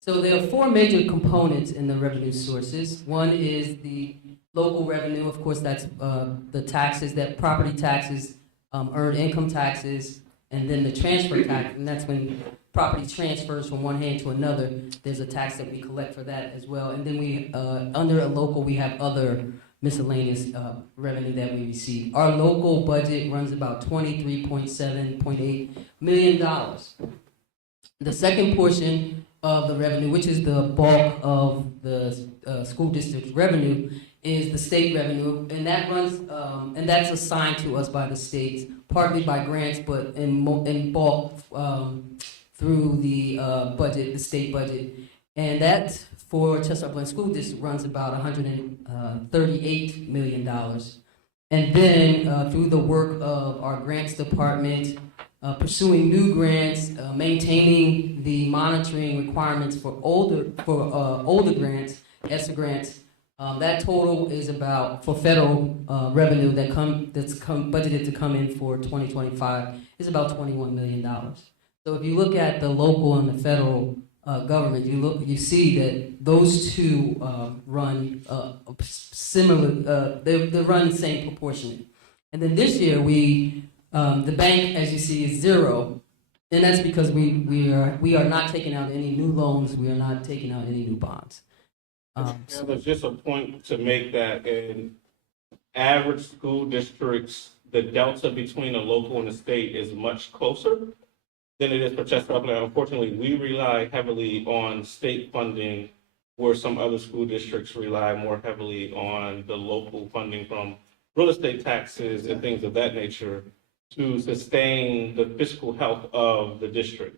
So there are four major components in the revenue sources. One is the local revenue. Of course, that's the taxes, that property taxes, earned income taxes, and then the transfer tax, and that's when property transfers from one hand to another. There's a tax that we collect for that as well. And then we, under a local, we have other miscellaneous revenue that we receive. Our local budget runs about $23.8 million. The second portion of the revenue, which is the bulk of the school district's revenue, is the state revenue, and that runs, and that's assigned to us by the states, partly by grants, but in bulk through the budget, the state budget, and that for Chester Upland School District runs about $138 million. And then through the work of our grants department, pursuing new grants, maintaining the monitoring requirements for older grants, ESSA grants. That total is about, for federal revenue that's budgeted to come in for 2025, is about $21 million. So if you look at the local and the federal government, you see that those two run similar. They run the same proportionally. And then this year the bank, as you see, is zero, and that's because we are not taking out any new loans. We are not taking out any new bonds. There's just a point to make that in average school districts, the delta between the local and the state is much closer than it is for Chester Upland. Unfortunately, we rely heavily on state funding, where some other school districts rely more heavily on the local funding from real estate taxes and things of that nature to sustain the fiscal health of the district.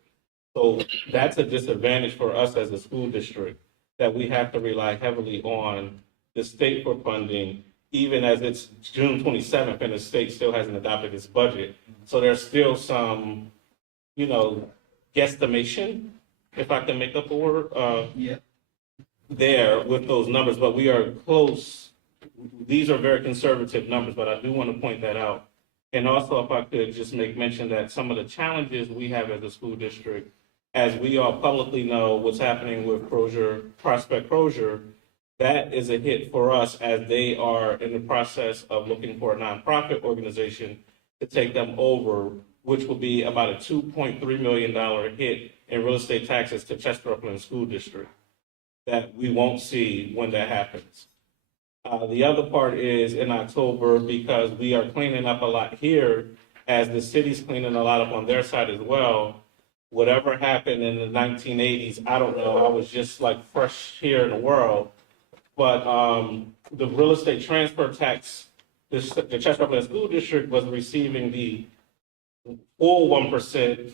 So that's a disadvantage for us as a school district, that we have to rely heavily on the state for funding, even as it's June 27th and the state still hasn't adopted its budget. So there's still some, guesstimation, if I can make up a word, there with those numbers, but we are close. These are very conservative numbers, but I do want to point that out. And also, if I could just make mention that some of the challenges we have as a school district, as we all publicly know what's happening with Prospect Crozier, that is a hit for us, as they are in the process of looking for a nonprofit organization to take them over, which will be about a $2.3 million hit in real estate taxes to Chester Upland School District that we won't see when that happens. The other part is in October, because we are cleaning up a lot here, as the city's cleaning a lot up on their side as well. Whatever happened in the 1980s, I don't know. I was just like fresh here in the world. But the real estate transfer tax, the Chester Upland School District was receiving the full 1%.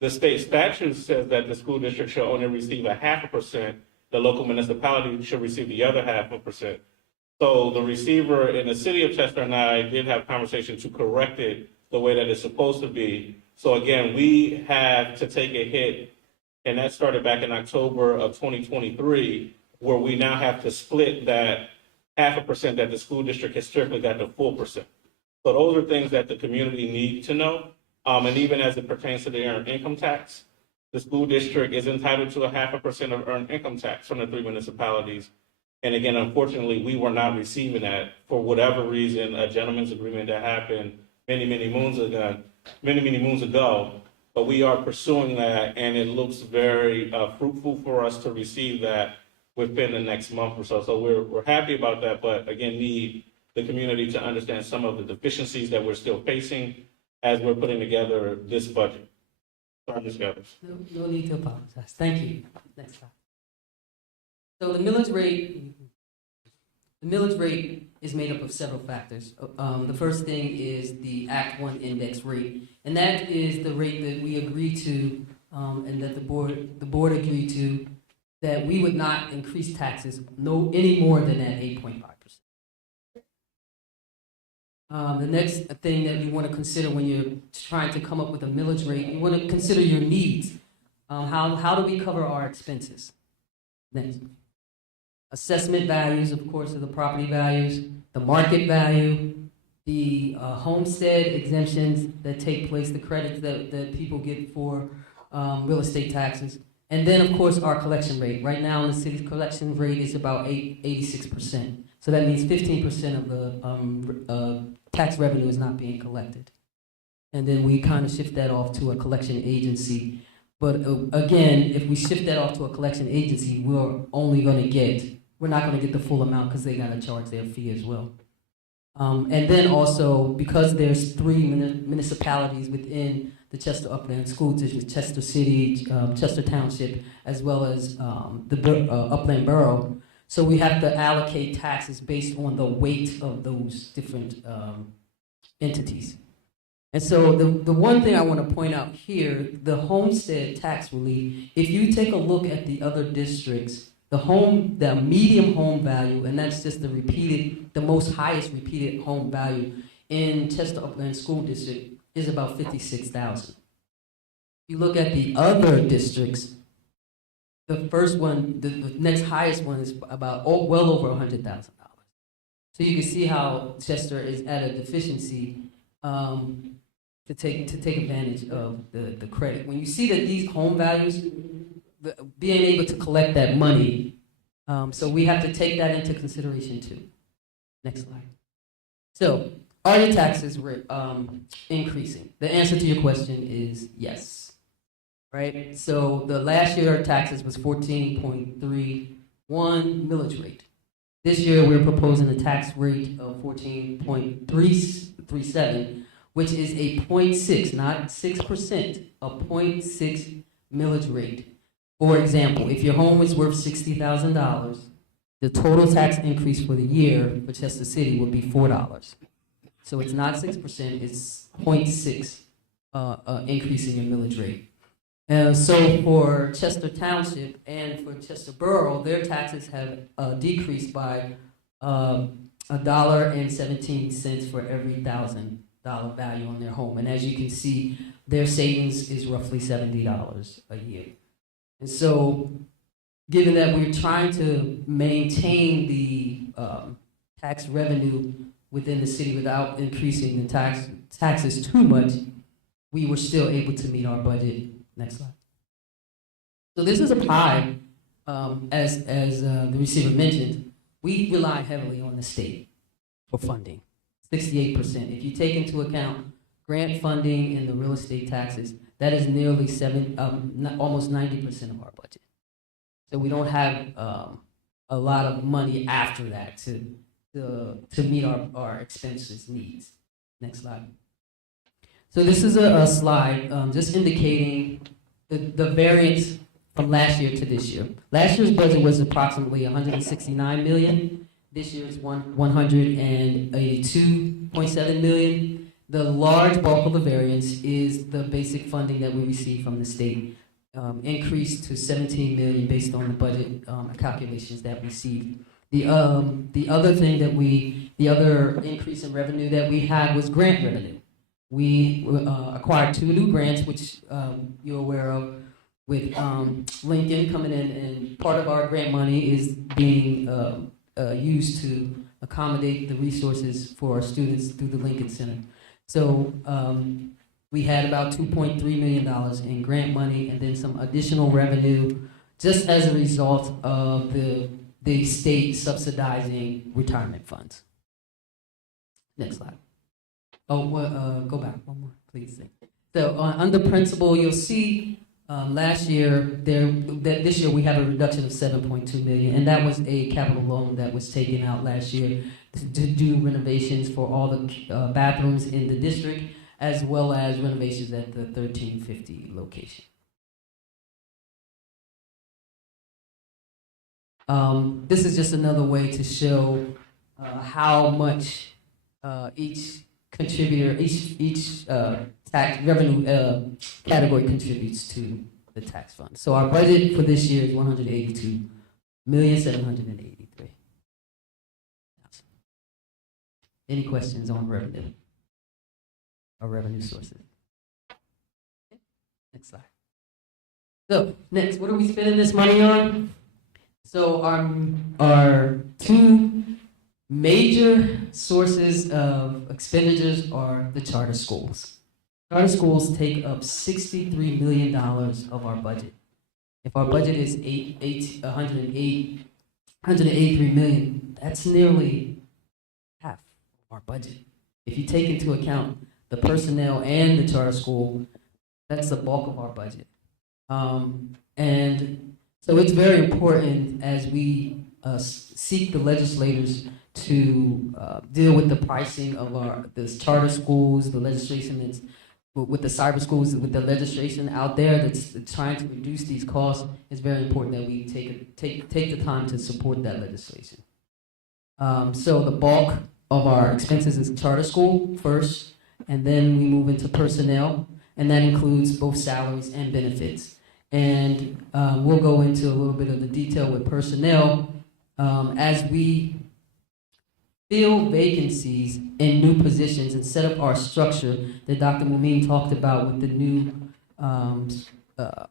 The state statute says that the school district should only receive 0.5%. The local municipality should receive the other 0.5%. So the receiver in the city of Chester and I did have conversation to correct it the way that it's supposed to be. So again, we had to take a hit, and that started back in October of 2023, where we now have to split that 0.5% that the school district historically got to full percent. So those are things that the community need to know. And even as it pertains to the earned income tax, the school district is entitled to 0.5% of earned income tax from the 3 municipalities. And again, unfortunately, we were not receiving that for whatever reason, a gentleman's agreement that happened many moons ago. But we are pursuing that, and it looks very fruitful for us to receive that within the next month or so. So we're happy about that, but again, need the community to understand some of the deficiencies that we're still facing as we're putting together this budget. Sorry, Ms. Gathers. No need to apologize. Thank you. Next slide. So the millage rate is made up of several factors. The first thing is the Act 1 index rate, and that is the rate that we agreed to, and that the board agreed to, that we would not increase taxes any more than at 8.5%. The next thing that you want to consider when you're trying to come up with a millage rate, you want to consider your needs. How do we cover our expenses? Next. Assessment values, of course, of the property values, the market value, the homestead exemptions that take place, the credits that people get for real estate taxes, and then, of course, our collection rate. Right now, the city's collection rate is about 86%. So that means 15% of the tax revenue is not being collected. And then we kind of shift that off to a collection agency. But again, if we shift that off to a collection agency, we're not going to get the full amount because they got to charge their fee as well. And then also, because there's 3 municipalities within the Chester Upland School District, Chester City, Chester Township, as well as the Upland Borough, so we have to allocate taxes based on the weight of those different entities. And so the one thing I want to point out here, the homestead tax relief, if you take a look at the other districts, the medium home value, and that's just the most highest repeated home value in Chester Upland School District is about $56,000. If you look at the other districts, the first one, the next highest one is about well over $100,000. So you can see how Chester is at a deficiency to take advantage of the credit. When you see that these home values, being able to collect that money, so we have to take that into consideration too. Next slide. So, are your taxes increasing? The answer to your question is yes. Right? So the last year our taxes was 14.31 millage rate. This year we're proposing a tax rate of 14.337, which is a 0.6, not 6%, a 0.6 millage rate. For example, if your home is worth $60,000, the total tax increase for the year for Chester City would be $4. So it's not 6%, it's 0.6 increase in your millage rate. So for Chester Township and for Chester Borough, their taxes have decreased by $1.17 for every $1,000 value on their home. And as you can see, their savings is roughly $70 a year. And so, given that we're trying to maintain the tax revenue within the city without increasing the taxes too much, we were still able to meet our budget. Next slide. So this is a pie, as the receiver mentioned, we rely heavily on the state for funding, 68%. If you take into account grant funding and the real estate taxes, that is nearly almost 90% of our budget. So we don't have a lot of money after that to meet our expenses needs. Next slide. So this is a slide just indicating the variance from last year to this year. Last year's budget was approximately $169 million. This year it's $182.7 million. The large bulk of the variance is the basic funding that we receive from the state, increased to $17 million based on the budget calculations that we received. The other increase in revenue that we had was grant revenue. We acquired 2 new grants, which you're aware of, with Lincoln coming in, and part of our grant money is being used to accommodate the resources for our students through the Lincoln Center. So we had about $2.3 million in grant money, and then some additional revenue just as a result of the state subsidizing retirement funds. Next slide. Oh, go back one more, please. So under principal, you'll see last year, this year we have a reduction of $7.2 million, and that was a capital loan that was taken out last year to do renovations for all the bathrooms in the district, as well as renovations at the 1350 location. This is just another way to show how much each contributor, each tax revenue category contributes to the tax fund. So our budget for this year is $182,783,000. Any questions on revenue or revenue sources? Next slide. So next, what are we spending this money on? So our two major sources of expenditures are the charter schools. Charter schools take up $63 million of our budget. If our budget is $183 million, that's nearly half of our budget. If you take into account the personnel and the charter school, that's the bulk of our budget. And so it's very important as we seek the legislators to deal with the pricing of the charter schools, the legislation that's with the cyber schools, with the legislation out there that's trying to reduce these costs. It's very important that we take the time to support that legislation. So the bulk of our expenses is charter school first, and then we move into personnel, and that includes both salaries and benefits. And we'll go into a little bit of the detail with personnel as we fill vacancies in new positions and set up our structure that Dr. Mumeen talked about with the new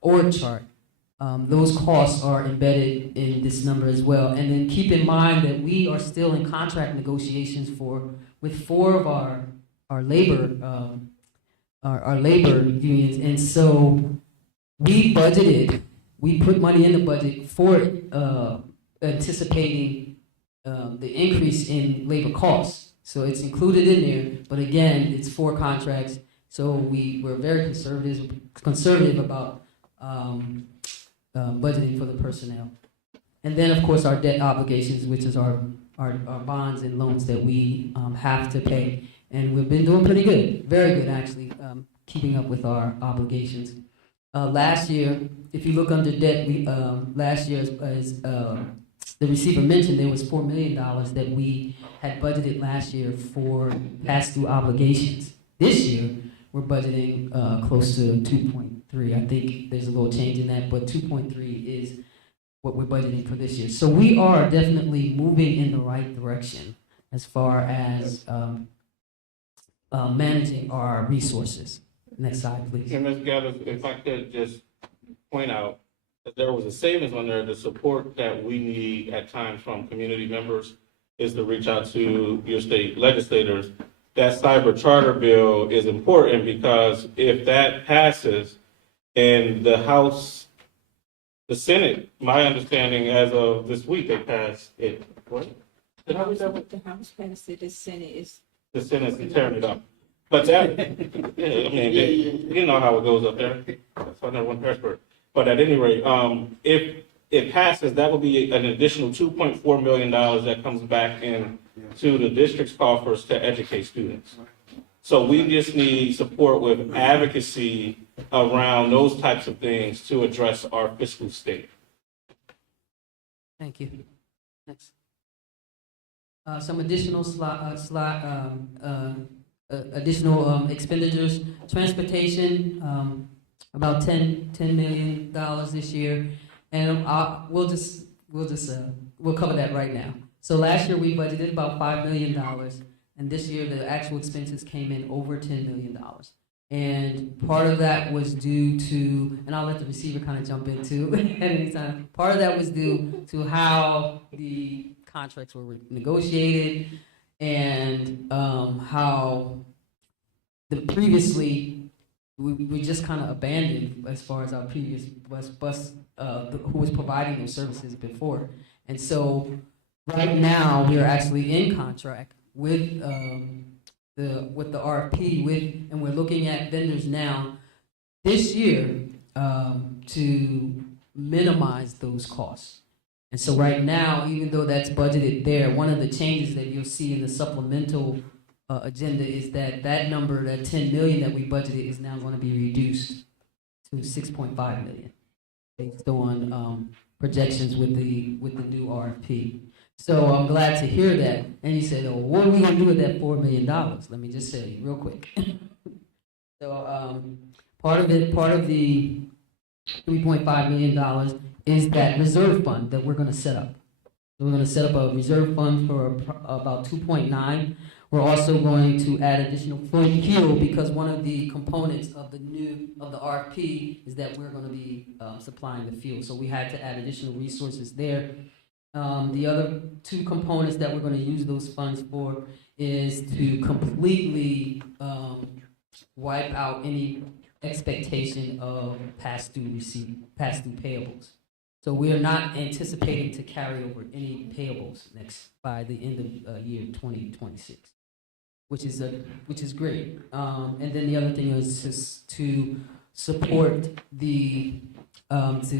org chart. Those costs are embedded in this number as well. And then keep in mind that we are still in contract negotiations with four of our labor unions, and so we put money in the budget for anticipating the increase in labor costs. So it's included in there, but again, it's 4 contracts. So we're very conservative about budgeting for the personnel. And then, of course, our debt obligations, which is our bonds and loans that we have to pay. And we've been doing pretty good, very good actually, keeping up with our obligations. Last year, if you look under debt, last year, as the receiver mentioned, there was $4 million that we had budgeted last year for pass-through obligations. This year, we're budgeting close to 2.3. I think there's a little change in that, but 2.3 is what we're budgeting for this year. So we are definitely moving in the right direction as far as managing our resources. Next slide, please. And Ms. Gaddis, if I could just point out that there was a savings on there. The support that we need at times from community members is to reach out to your state legislators. That cyber charter bill is important because if that passes in the House, the Senate, my understanding as of this week, they passed it. What? Did I read that one? The House passed it, the Senate is. The Senate's tearing it up. But that, yeah, I mean, you know how it goes up there. That's why I never went passport. But at any rate, if it passes, that will be an additional $2.4 million that comes back in to the district's coffers to educate students. So we just need support with advocacy around those types of things to address our fiscal state. Thank you. Next. Some additional additional expenditures. Transportation, about $10 million this year, and we'll cover that right now. So last year we budgeted about $5 million, and this year the actual expenses came in over $10 million. And part of that was due to, and I'll let the receiver kind of jump into at any time. Part of that was due to how the contracts were negotiated and how previously we just kind of abandoned as far as our previous bus who was providing those services before. And so right now we are actually in contract with the RFP and we're looking at vendors now this year to minimize those costs. And so right now, even though that's budgeted there, one of the changes that you'll see in the supplemental agenda is that that number, that 10 million that we budgeted, is now going to be reduced to 6.5 million based on projections with the new RFP. So I'm glad to hear that. And you said, "Oh, what are we going to do with that $4 million?" Let me just say real quick. So part of the $3.5 million is that reserve fund that we're going to set up. So we're going to set up a reserve fund for about 2.9. We're also going to add additional fuel because one of the components of the RFP is that we're going to be supplying the fuel. So we had to add additional resources there. The other two components that we're going to use those funds for is to completely wipe out any expectation of past due payables. So we are not anticipating to carry over any payables by the end of year 2026, which is great. And then the other thing is just to support to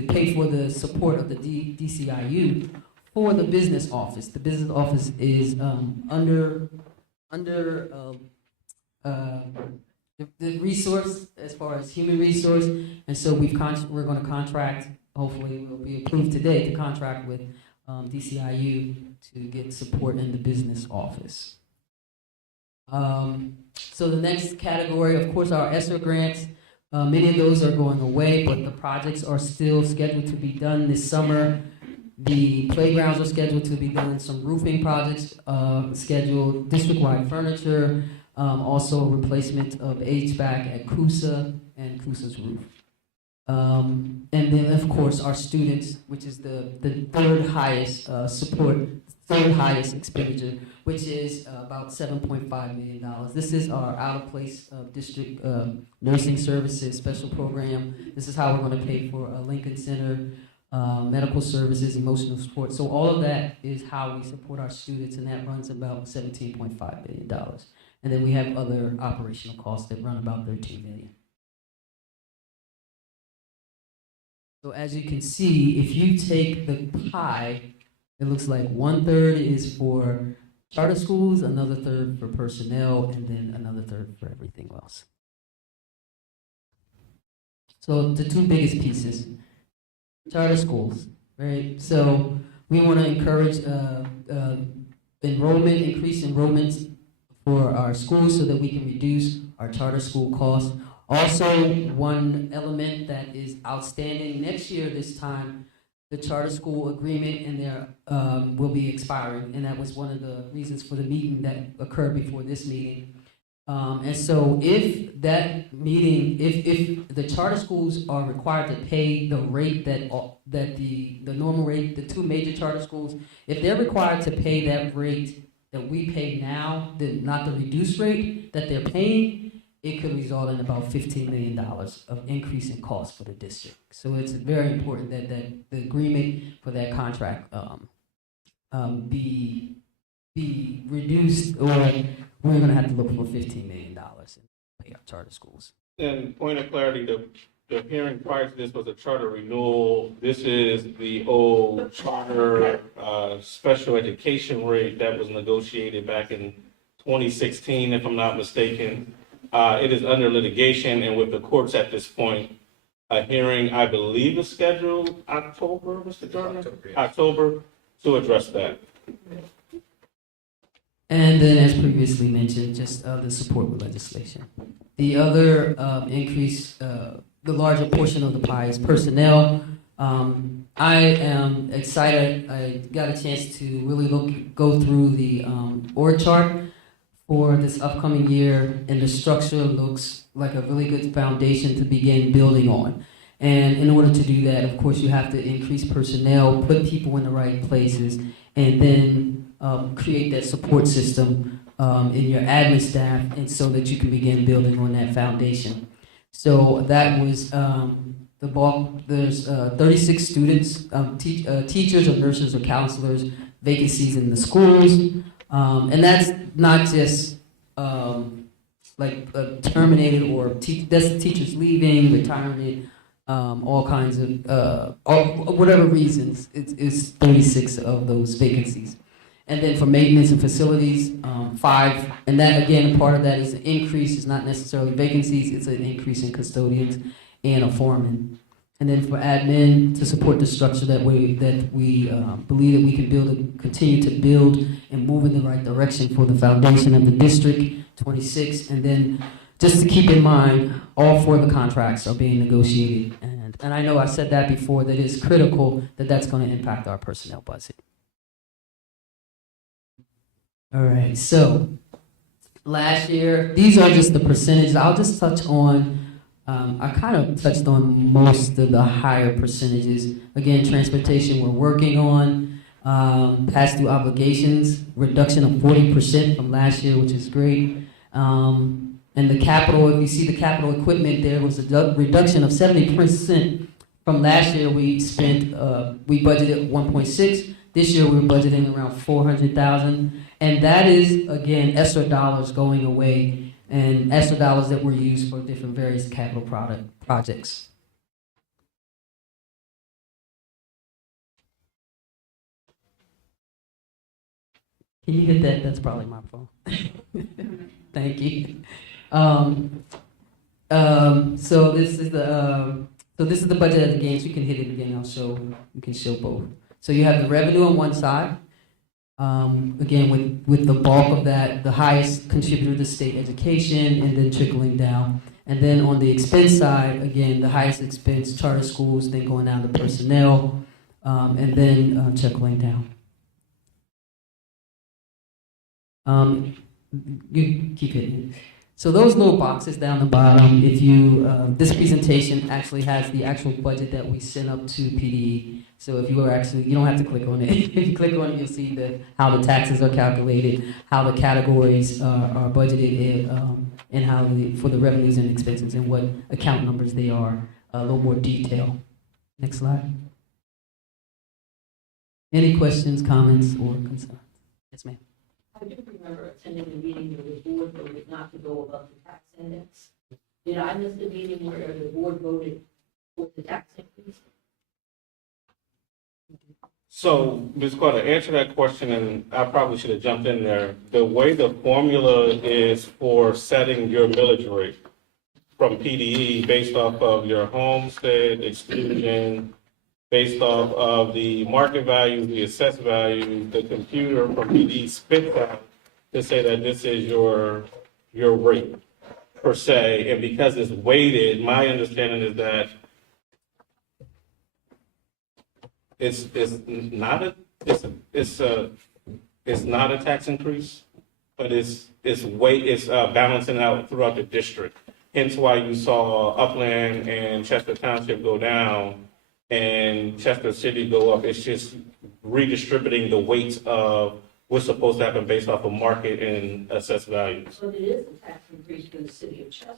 pay for the support of the DCIU for the business office. The business office is under the resource as far as human resource, and so we're going to contract. Hopefully, we'll be approved today to contract with DCIU to get support in the business office. So the next category, of course, are ESSER grants. Many of those are going away, but the projects are still scheduled to be done this summer. The playgrounds are scheduled to be done, some roofing projects scheduled, district-wide furniture, also replacement of HVAC at Coosa and Coosa's roof. And then, of course, our students, which is the third highest third highest expenditure, which is about $7.5 million. This is our out-of-place district nursing services special program. This is how we're going to pay for a Lincoln Center, medical services, emotional support. So all of that is how we support our students, and that runs about $17.5 million. And then we have other operational costs that run about $13 million. So as you can see, if you take the pie, it looks like 1/3 is for charter schools, another third for personnel, and then another third for everything else. So the two biggest pieces, charter schools, right? So we want to encourage increase enrollments for our schools so that we can reduce our charter school costs. Also, one element that is outstanding next year this time, the charter school agreement and their will be expiring, and that was one of the reasons for the meeting that occurred before this meeting. And so if that meeting, if the charter schools are required to pay the rate that the normal rate, the two major charter schools, if they're required to pay that rate that we pay now, not the reduced rate that they're paying, it could result in about $15 million of increase in cost for the district. So it's very important that the agreement for that contract be reduced, or we're going to have to look for $15 million and pay our charter schools. And point of clarity, the hearing prior to this was a charter renewal. This is the old charter special education rate that was negotiated back in 2016, if I'm not mistaken. It is under litigation, and with the courts at this point, a hearing, I believe, is scheduled October, Mr. Gardner? October, to address that. And then, as previously mentioned, just the support with legislation. The other increase, the larger portion of the pie is personnel. I am excited. I got a chance to really go through the org chart for this upcoming year, and the structure looks like a really good foundation to begin building on. And in order to do that, of course, you have to increase personnel, put people in the right places, and then create that support system in your admin staff, and so that you can begin building on that foundation. So that was the bulk. There's 36 students, teachers or nurses or counselors, vacancies in the schools. And that's not just terminated or that's teachers leaving, retirement, all kinds of, whatever reasons, it's 36 of those vacancies. And then for maintenance and facilities, 5, and that, again, part of that is an increase, it's not necessarily vacancies, it's an increase in custodians and a foreman. And then for admin, to support the structure that we believe that we can build and continue to build and move in the right direction for the foundation of the District 26. And then just to keep in mind, all 4 of the contracts are being negotiated. And I know I said that before, that it's critical that that's going to impact our personnel budget. All right, so last year, these are just the percentages. I'll just touch on, I kind of touched on most of the higher percentages. Again, transportation we're working on, past due obligations, reduction of 40% from last year, which is great. And the capital, if you see the capital equipment, there was a reduction of 70% from last year. We budgeted 1.6. This year we're budgeting around 400,000. And that is, again, ESSER dollars going away, and ESSER dollars that were used for different various capital projects. Can you hit that? That's probably my phone. Thank you. So this is the budget of the games. You can hit it again. You can show both. So you have the revenue on one side. Again, with the bulk of that, the highest contributor to state education, and then trickling down. And then on the expense side, again, the highest expense, charter schools, then going down to personnel, and then trickling down. You keep hitting it. So those little boxes down the bottom, if you, this presentation actually has the actual budget that we sent up to PDE. So if you were actually, you don't have to click on it. If you click on it, you'll see how the taxes are calculated, how the categories are budgeted, and how for the revenues and expenses and what account numbers they are, a little more detail. Next slide. Any questions, comments, or concerns? Yes, ma'am. I do remember attending the meeting where the board voted not to go above the tax index. Did I miss the meeting where the board voted for the tax increase? So, Ms. Carter, to answer that question, and I probably should have jumped in there, the way the formula is for setting your millage rate from PDE based off of your homestead exclusion, based off of the market value, the assessed value, the computer from PDE spits out to say that this is your rate per se, and because it's weighted, my understanding is that it's not a tax increase, but it's balancing out throughout the district. Hence why you saw Upland and Chester Township go down and Chester City go up. It's just redistributing the weights of what's supposed to happen based off of market and assessed values. But it is a tax increase for the city of Chester.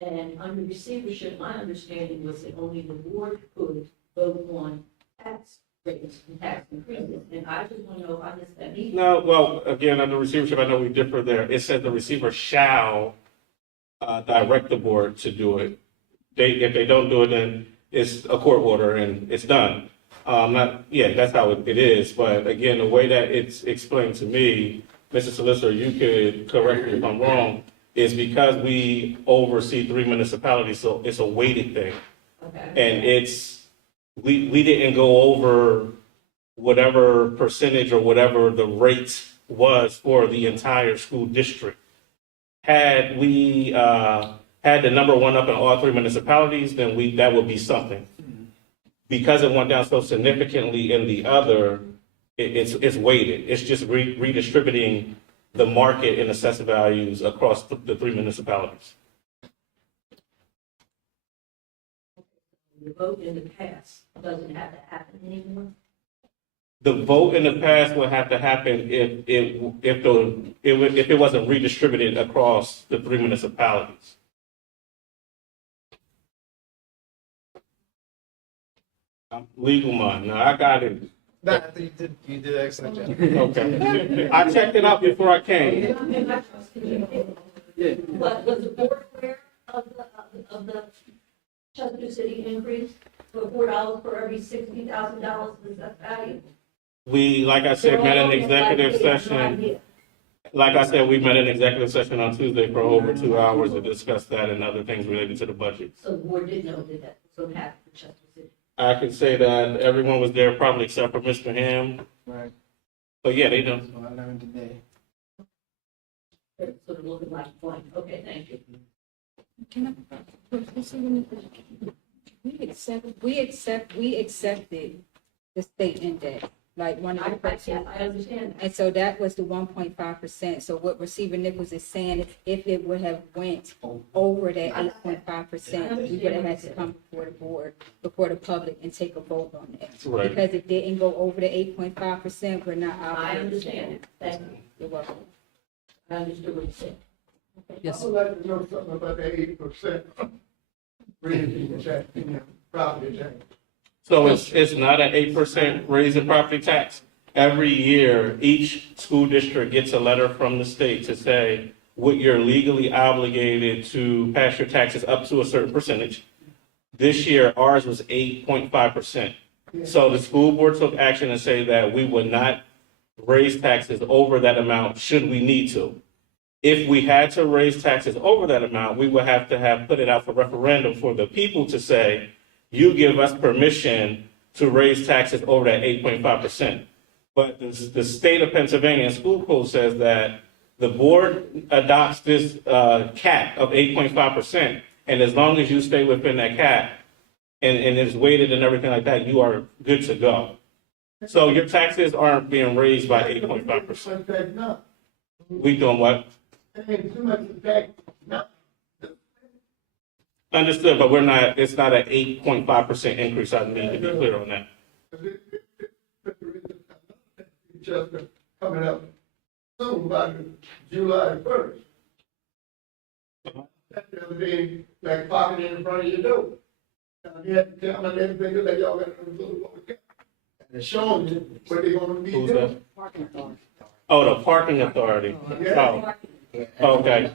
And under receivership, my understanding was that only the board could vote on tax rates and tax increases. And I just want to know if I missed that meeting. No, well, again, under receivership, I know we differ there. It said the receiver shall direct the board to do it. If they don't do it, then it's a court order and it's done. That's how it is. But again, the way that it's explained to me, Mr. Solicitor, you could correct me if I'm wrong, is because we oversee 3 municipalities, so it's a weighted thing. Okay. And we didn't go over whatever percentage or whatever the rate was for the entire school district. Had we had the number one up in all 3 municipalities, then that would be something. Because it went down so significantly in the other, it's weighted. It's just redistributing the market and assessed values across the 3 municipalities. The vote in the past doesn't have to happen anymore. The vote in the past would have to happen if it wasn't redistributed across the 3 municipalities. I'm legal mind. Now I got it. Nah, you did an excellent job. Okay. I checked it out before I came. But was the board aware of the Chester City increase for $4 for every $60,000 in assessed value? We, like I said, met an executive session. Like I said, we met an executive session on Tuesday for over 2 hours to discuss that and other things related to the budget. So the board did know that that was going to happen for Chester City. I can say that everyone was there probably except for Mr. Ham. Right. But yeah, they know. So I learned today. It's sort of looking like a point. Okay, thank you. We accepted the state index, like one of the I questions. understand that. And so that was the 1.5%. So what Receiver Nichols is saying, if it would have went over that 8.5%, we would have had to come before the board, before the public and take a vote on it. Right. Because it didn't go over the 8.5%, we're not I obligated. understand it. Thank you. You're welcome. I understood what you said. Yes, I would like to know something about that 8% raising tax, property tax. So it's not an 8% raise in property tax. Every year, each school district gets a letter from the state to say what you're legally obligated to pass your taxes up to a certain percentage. This year, ours was 8.5%. So the school board took action to say that we would not raise taxes over that amount should we need to. If we had to raise taxes over that amount, we would have to have put it out for referendum for the people to say, you give us permission to raise taxes over that 8.5%. But the state of Pennsylvania school code says that the board adopts this cap of 8.5%, and as long as you stay within that cap and it's weighted and everything like that, you are good to go. So your taxes aren't being raised by 8.5%. Tax now. We doing what? Ain't too much tax now. Understood, but we're not, it's not an 8.5% increase. I need to be clear on that. Just coming up soon by July 1st. That's the other day, like parking in front of your door. You have to tell them everything that y'all got to do. And it's showing you what they're gonna be Who's doing. that? Oh, the parking authority. Oh, okay.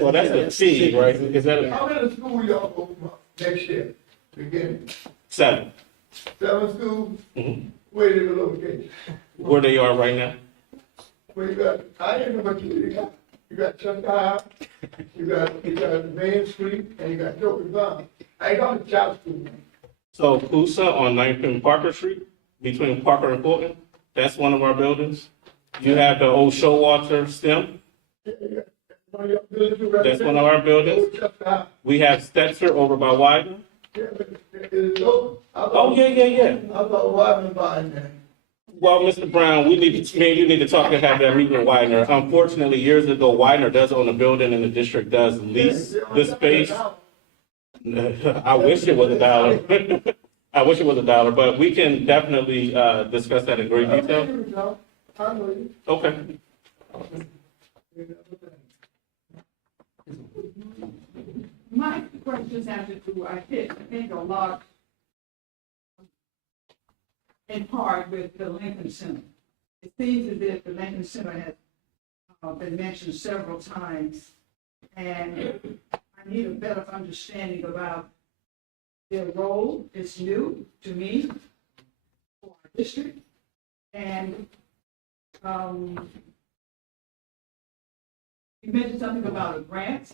Well, that's a fee, right? Is that a How many schools y'all open up next year? Beginning, 7? 7 schools, Mhm. where they located? Where they are right now? Well, you got, I didn't know what you got. You got Chester High, you got Main Street, and you got Joker Valley. I ain't got the child school. So Coosa on 9th and Parker Street, between Parker and Fulton, that's one of our buildings. You have the old Showalter STEM, that's one of our buildings. We have Stetzer over by Widener. Oh, yeah. I thought Wyman buying that. Well, Mr. Brown, me and you need to talk and have that meeting with Widener. Unfortunately, years ago, Widener does own a building and the district does lease the space. I wish it was $1. I wish it was $1, but we can definitely discuss that in great detail. I know you. Okay. My questions have to do, I think a lot in part with the Lincoln Center. It seems as if the Lincoln Center has been mentioned several times, and I need a better understanding about their role. It's new to me for our district, and you mentioned something about a grant.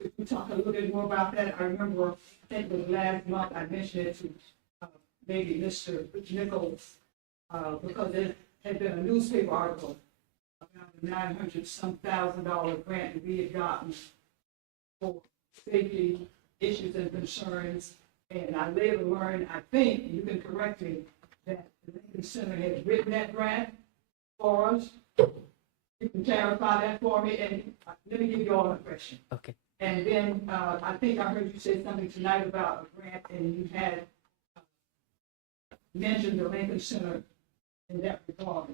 If we talk a little bit more about that, I remember, I think it was last month, I mentioned it to maybe Mr. Nichols, because there had been a newspaper article about the $900-some-thousand grant that we had gotten for safety issues and concerns. And I later learned, I think, and you can correct me, that the Lincoln Center had written that grant for us. You can clarify that for me, and let me give you all a question. okay. And then, I think I heard you say something tonight about a grant, and you had mentioned the Lincoln Center in that regard.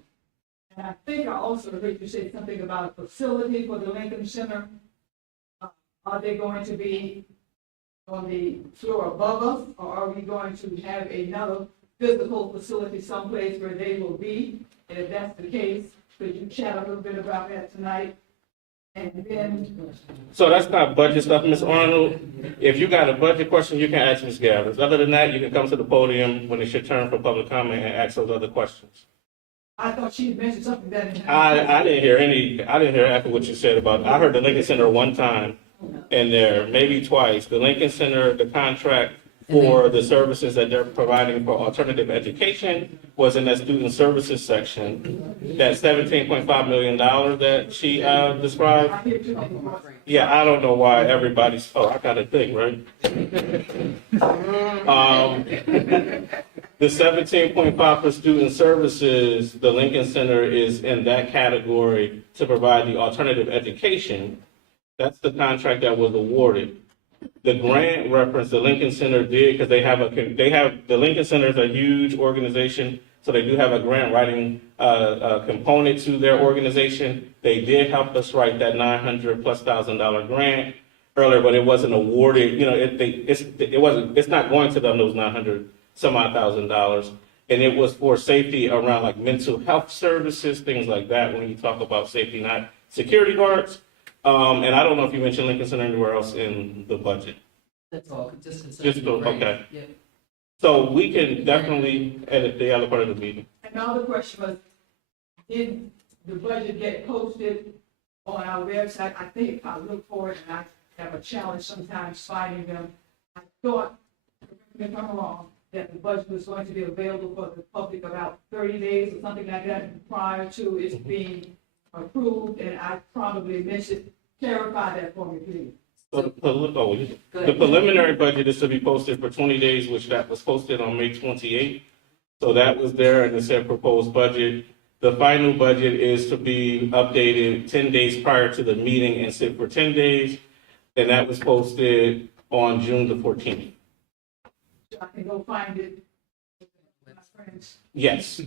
And I think I also heard you say something about a facility for the Lincoln Center. Are they going to be on the floor above us, or are we going to have another physical facility someplace where they will be? And if that's the case, could you chat a little bit about that tonight? And then, So that's not budget stuff, Ms. Arnold. If you got a budget question, you can ask Ms. Gabbard. Other than that, you can come to the podium when it's your turn for public comment and ask those other questions. I thought she had mentioned something that. I didn't hear after what you said about, I heard the Lincoln Center one time and there, maybe twice. The Lincoln Center, the contract for the services that they're providing for alternative education was in that student services section. That $17.5 million that she described. I hear too many more. Yeah, I don't know why everybody's, I got a thing, right? The 17.5 for student services, the Lincoln Center is in that category to provide the alternative education. That's the contract that was awarded. The grant reference the Lincoln Center did, because the Lincoln Center is a huge organization, so they do have a grant writing component to their organization. They did help us write that $900,000+ grant earlier, but it wasn't awarded. It's not going to them, those $900,000, and it was for safety around like mental health services, things like that. When you talk about safety, not security guards. And I don't know if you mentioned Lincoln Center anywhere else in the budget. That's all, just Okay. Yeah. So we can definitely edit the other part of the meeting. Another question was, did the budget get posted on our website? I think I look for it and I have a challenge sometimes finding them. I thought, if I'm wrong, that the budget was going to be available for the public about 30 days or something like that prior to it being approved, and I probably missed it. Clarify that for me, please. The preliminary budget is to be posted for 20 days, which that was posted on May 28th. So that was there, and it said proposed budget. The final budget is to be updated 10 days prior to the meeting and sit for 10 days. And that was posted on June the 14th. So I can go find it with my friends. Yes.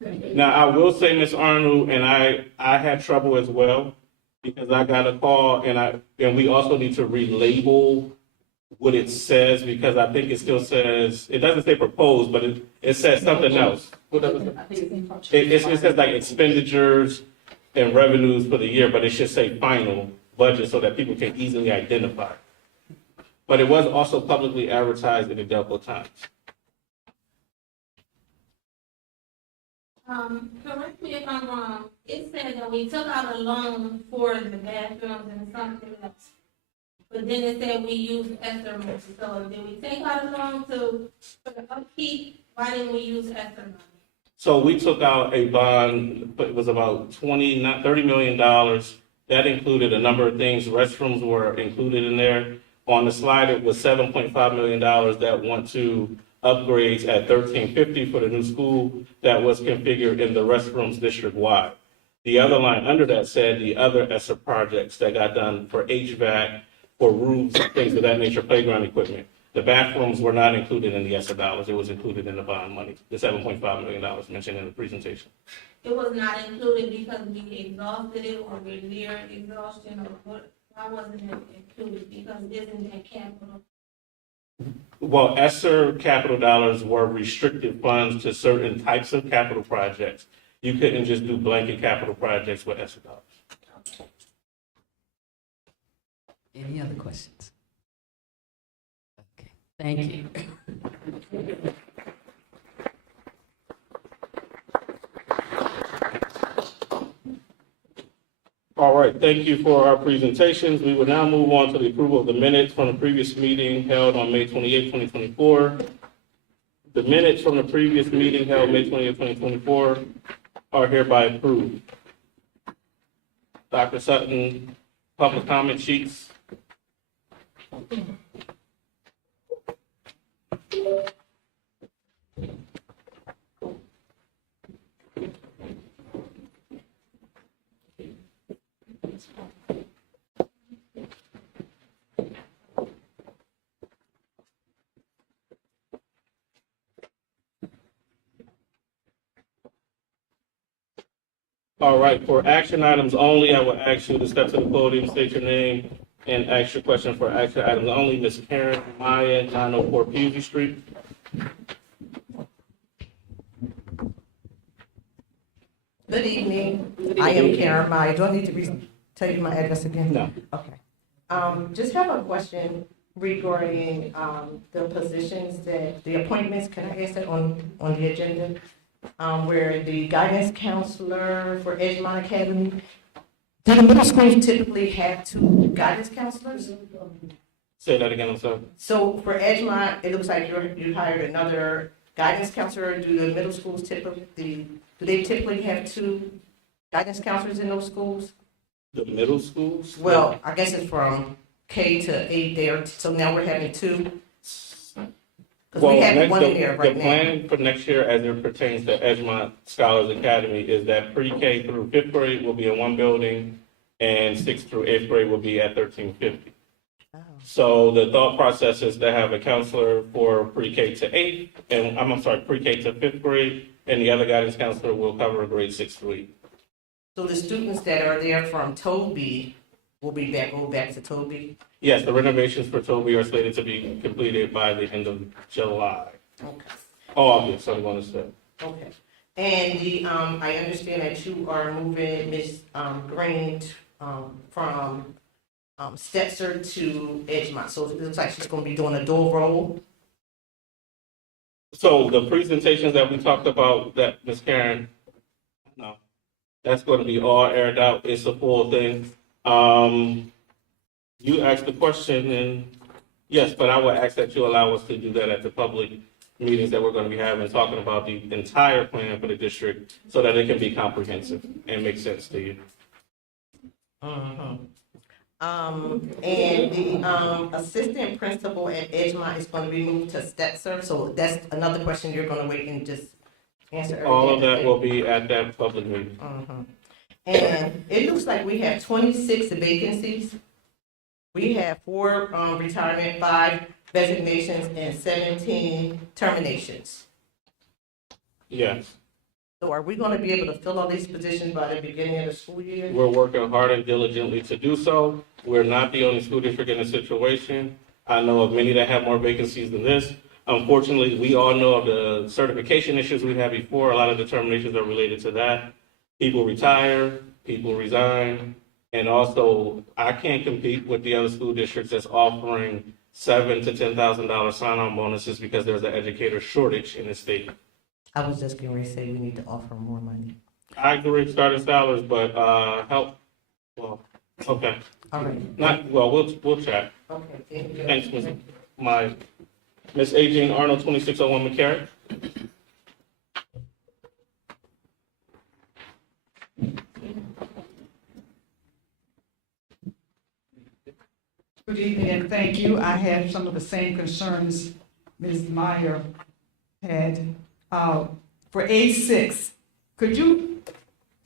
Now, I will say, Ms. Arnold, and I had trouble as well, because I got a call, and we also need to relabel what it says, because I think it still says, it doesn't say proposed, but it says something else. What does it say? It says like expenditures and revenues for the year, but it should say final budget so that people can easily identify. But it was also publicly advertised in the Delco Times. Correct me if I'm wrong, it said that we took out a loan for the bathrooms and something else. But then it said we used ESSER money, so did we take out a loan for the upkeep? Why didn't we use ESSER money? So we took out a bond, but it was about $30 million. That included a number of things. Restrooms were included in there. On the slide, it was $7.5 million that went to upgrades at 1350 for the new school that was configured in the restrooms district-wide. The other line under that said the other ESSER projects that got done for HVAC, for roofs, things of that nature, playground equipment. The bathrooms were not included in the ESSER dollars. It was included in the bond money, the $7.5 million mentioned in the presentation. It was not included because we exhausted it or we're near exhaustion or what? Why wasn't it included? Because isn't that capital? Well, ESSER capital dollars were restricted funds to certain types of capital projects. You couldn't just do blanket capital projects with ESSER dollars. Any other questions? Okay, thank you. All right, thank you for our presentations. We will now move on to the approval of the minutes from the previous meeting held on May 28, 2024. The minutes from the previous meeting held May 28, 2024 are hereby approved. Dr. Sutton, public comment sheets. All right, for action items only, I will ask you to step to the podium, state your name, and ask your question for action items only. Ms. Karen Maya, 904 Pusey Street. Good evening. I am Karen Maya. Do I need to tell you my address again? No. Okay. Just have a question regarding, the positions that, the appointments, can I ask that on the agenda? Where the guidance counselor for Edgemont Academy, do the middle schools typically have 2 guidance counselors? Say that again, I'm sorry. So for Edgemont, it looks like you hired another guidance counselor. Do the middle schools typically, do they typically have 2 guidance counselors in those schools? The middle schools? Well, I guess it's from K to 8 there, so now we're having 2. Because Well, we have next, one in there the right now. plan for next year as it pertains to Edgemont Scholars Academy is that pre-K through 5th grade will be in one building and 6th through 8th grade will be at 1350. Oh. So the thought process is to have a counselor for pre-K to 8th, and I'm sorry, pre-K to 5th grade, and the other guidance counselor will cover grade 6 through 8. So the students that are there from Toby will be go back to Toby? Yes, the renovations for Toby are slated to be completed by the end of July. Okay. August, I'm going to say. Okay. And the, I understand that you are moving Ms. Green, from, Stetser to Edgemont. So it looks like she's gonna be doing a dual role. So the presentations that we talked about, that Ms. Karen, no, that's going to be all aired out. It's a full thing. You asked the question, and yes, but I would ask that you allow us to do that at the public meetings that we're going to be having, talking about the entire plan for the district, so that it can be comprehensive and make sense to you. And the, assistant principal at Edgemont is gonna be moved to Stetser. So that's another question you're gonna wait and just answer everything. All of that will be at that public meeting. And it looks like we have 26 vacancies. We have 4 retirement, 5 resignations, and 17 terminations. Yes, So are we gonna be able to fill all these positions by the beginning of the school year? we're working hard and diligently to do so. We're not the only school district in this situation. I know of many that have more vacancies than this. Unfortunately, we all know of the certification issues we had before. A lot of the terminations are related to that. People retire, people resign, and also I can't compete with the other school districts that's offering $7,000 to $10,000 sign-on bonuses because there's an educator shortage in the state. I was just getting ready to say we need to offer more money. I agree, starting salaries, but help. Well, okay. All right. Not well. We'll chat. Okay, thank you. Thanks, Miss A. Jane Arnold, 2601 McCarran. Good evening and thank you. I had some of the same concerns Ms. Meyer had. For A6, could you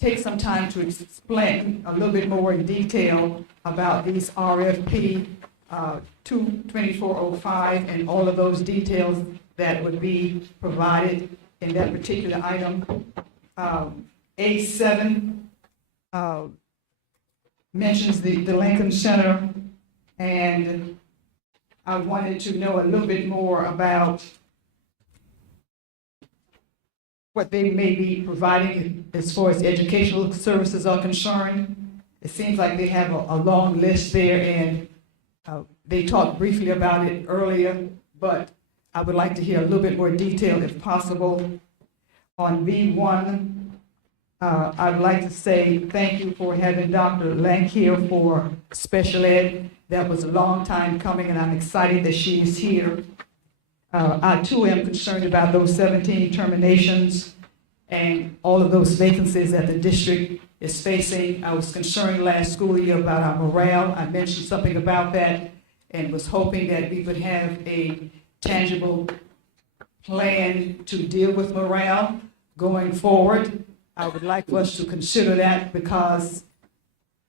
take some time to explain a little bit more in detail about these RFP 22405 and all of those details that would be provided in that particular item? A7 mentions the Lincoln Center, and I wanted to know a little bit more about what they may be providing as far as educational services are concerned. It seems like they have a long list there, and they talked briefly about it earlier, but I would like to hear a little bit more detail if possible. On B1, I would like to say thank you for having Dr. Lank here for special ed. That was a long time coming, and I'm excited that she is here. I too am concerned about those 17 terminations and all of those vacancies that the district is facing. I was concerned last school year about our morale. I mentioned something about that and was hoping that we would have a tangible plan to deal with morale going forward. I would like for us to consider that because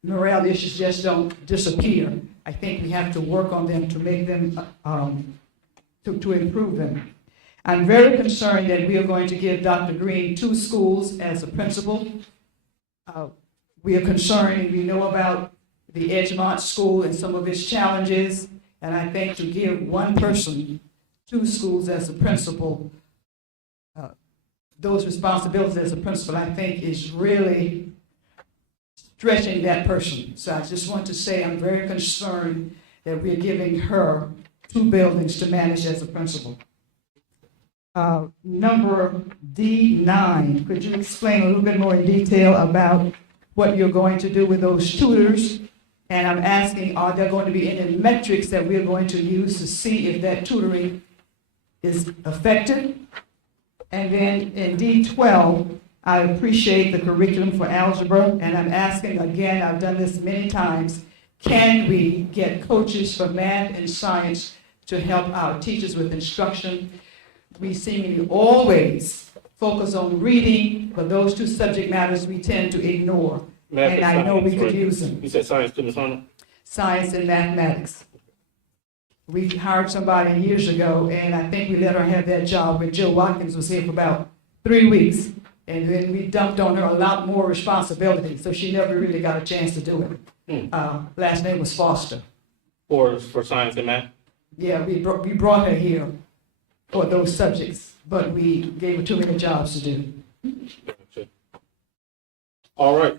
morale issues just don't disappear. I think we have to work on them to make them to improve them. I'm very concerned that we are going to give Dr. Green 2 schools as a principal. We are concerned, and we know about the Edgemont School and some of its challenges, and I think to give one person 2 schools as a principal, those responsibilities as a principal, I think is really stretching that person. So I just want to say I'm very concerned that we're giving her 2 buildings to manage as a principal. Number D9, could you explain a little bit more in detail about what you're going to do with those tutors? And I'm asking, are there going to be any metrics that we're going to use to see if that tutoring is effective? And then in D12, I appreciate the curriculum for algebra, and I'm asking again, I've done this many times, can we get coaches for math and science to help our teachers with instruction? We seemingly always focus on reading, but those 2 subject matters we tend to ignore. Math And I know we science, could right? use them, You said science too, Ms. Arnold? science and mathematics. We hired somebody years ago, and I think we let her have that job when Joe Watkins was here for about 3 weeks. And then we dumped on her a lot more responsibility, so she never really got a chance to do it. Last name was Foster. For science and math? Yeah, we brought her here for those subjects, but we gave her too many jobs to do. Gotcha. All right.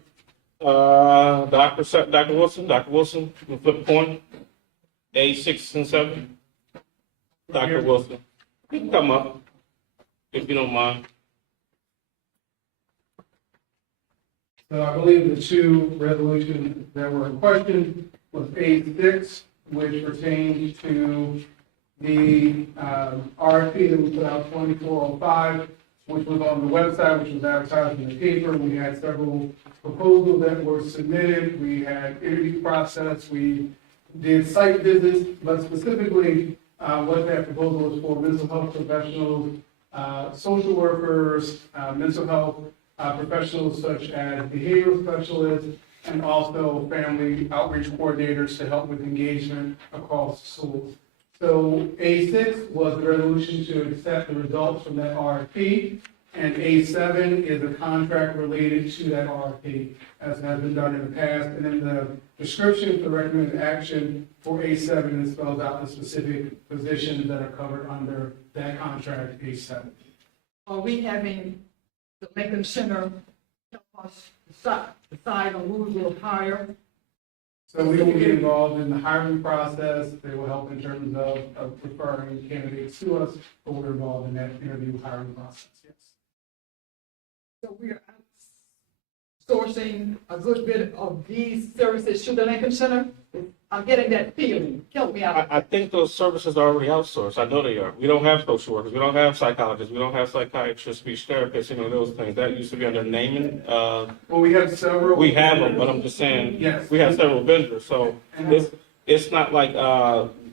Dr. Wilson, you can flip a coin. A6 and 7. Dr. Wilson, you can come up if you don't mind. So I believe the 2 resolutions that were in question was A6, which pertained to the RFP that we put out 2405, which was on the website, which was advertised in the paper. We had several proposals that were submitted. We had interview process. We did site visits, but specifically what that proposal was for mental health professionals, social workers, mental health professionals such as behavioral specialists, and also family outreach coordinators to help with engagement across schools. So A6 was the resolution to accept the results from that RFP, and A7 is a contract related to that RFP, as has been done in the past. And then the description for recommended action for A7 spells out the specific positions that are covered under that contract, A7. Are we having the Lincoln Center help us decide on who we will hire? So we will get involved in the hiring process. They will help in terms of referring candidates to us, but we're involved in that interview hiring process, yes. So we're outsourcing a good bit of these services to the Lincoln Center? I'm getting that feeling. Help me out. I think those services are already outsourced. I know they are. We don't have social workers. We don't have psychologists. We don't have psychiatrists, speech therapists, those things. That used to be under naming. Well, we have several. We have them, but I'm just saying, Yes. we have several vendors. So it's not like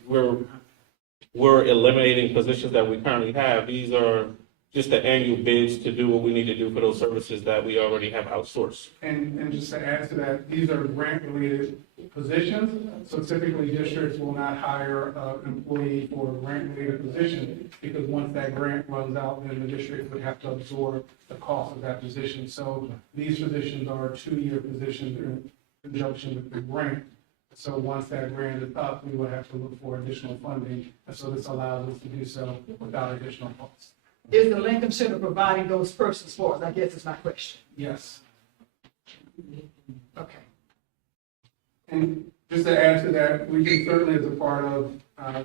we're eliminating positions that we currently have. These are just the annual bids to do what we need to do for those services that we already have outsourced. And just to add to that, these are grant-related positions, so typically districts will not hire an employee for a grant-related position, because once that grant runs out, then the district would have to absorb the cost of that position. So these positions are 2-year positions in conjunction with the grant. So once that grant is up, we would have to look for additional funding, and so this allows us to do so without additional costs. Is the Lincoln Center providing those persons for us? I guess is my question. Yes. Okay. And just to add to that, we can certainly, as a part of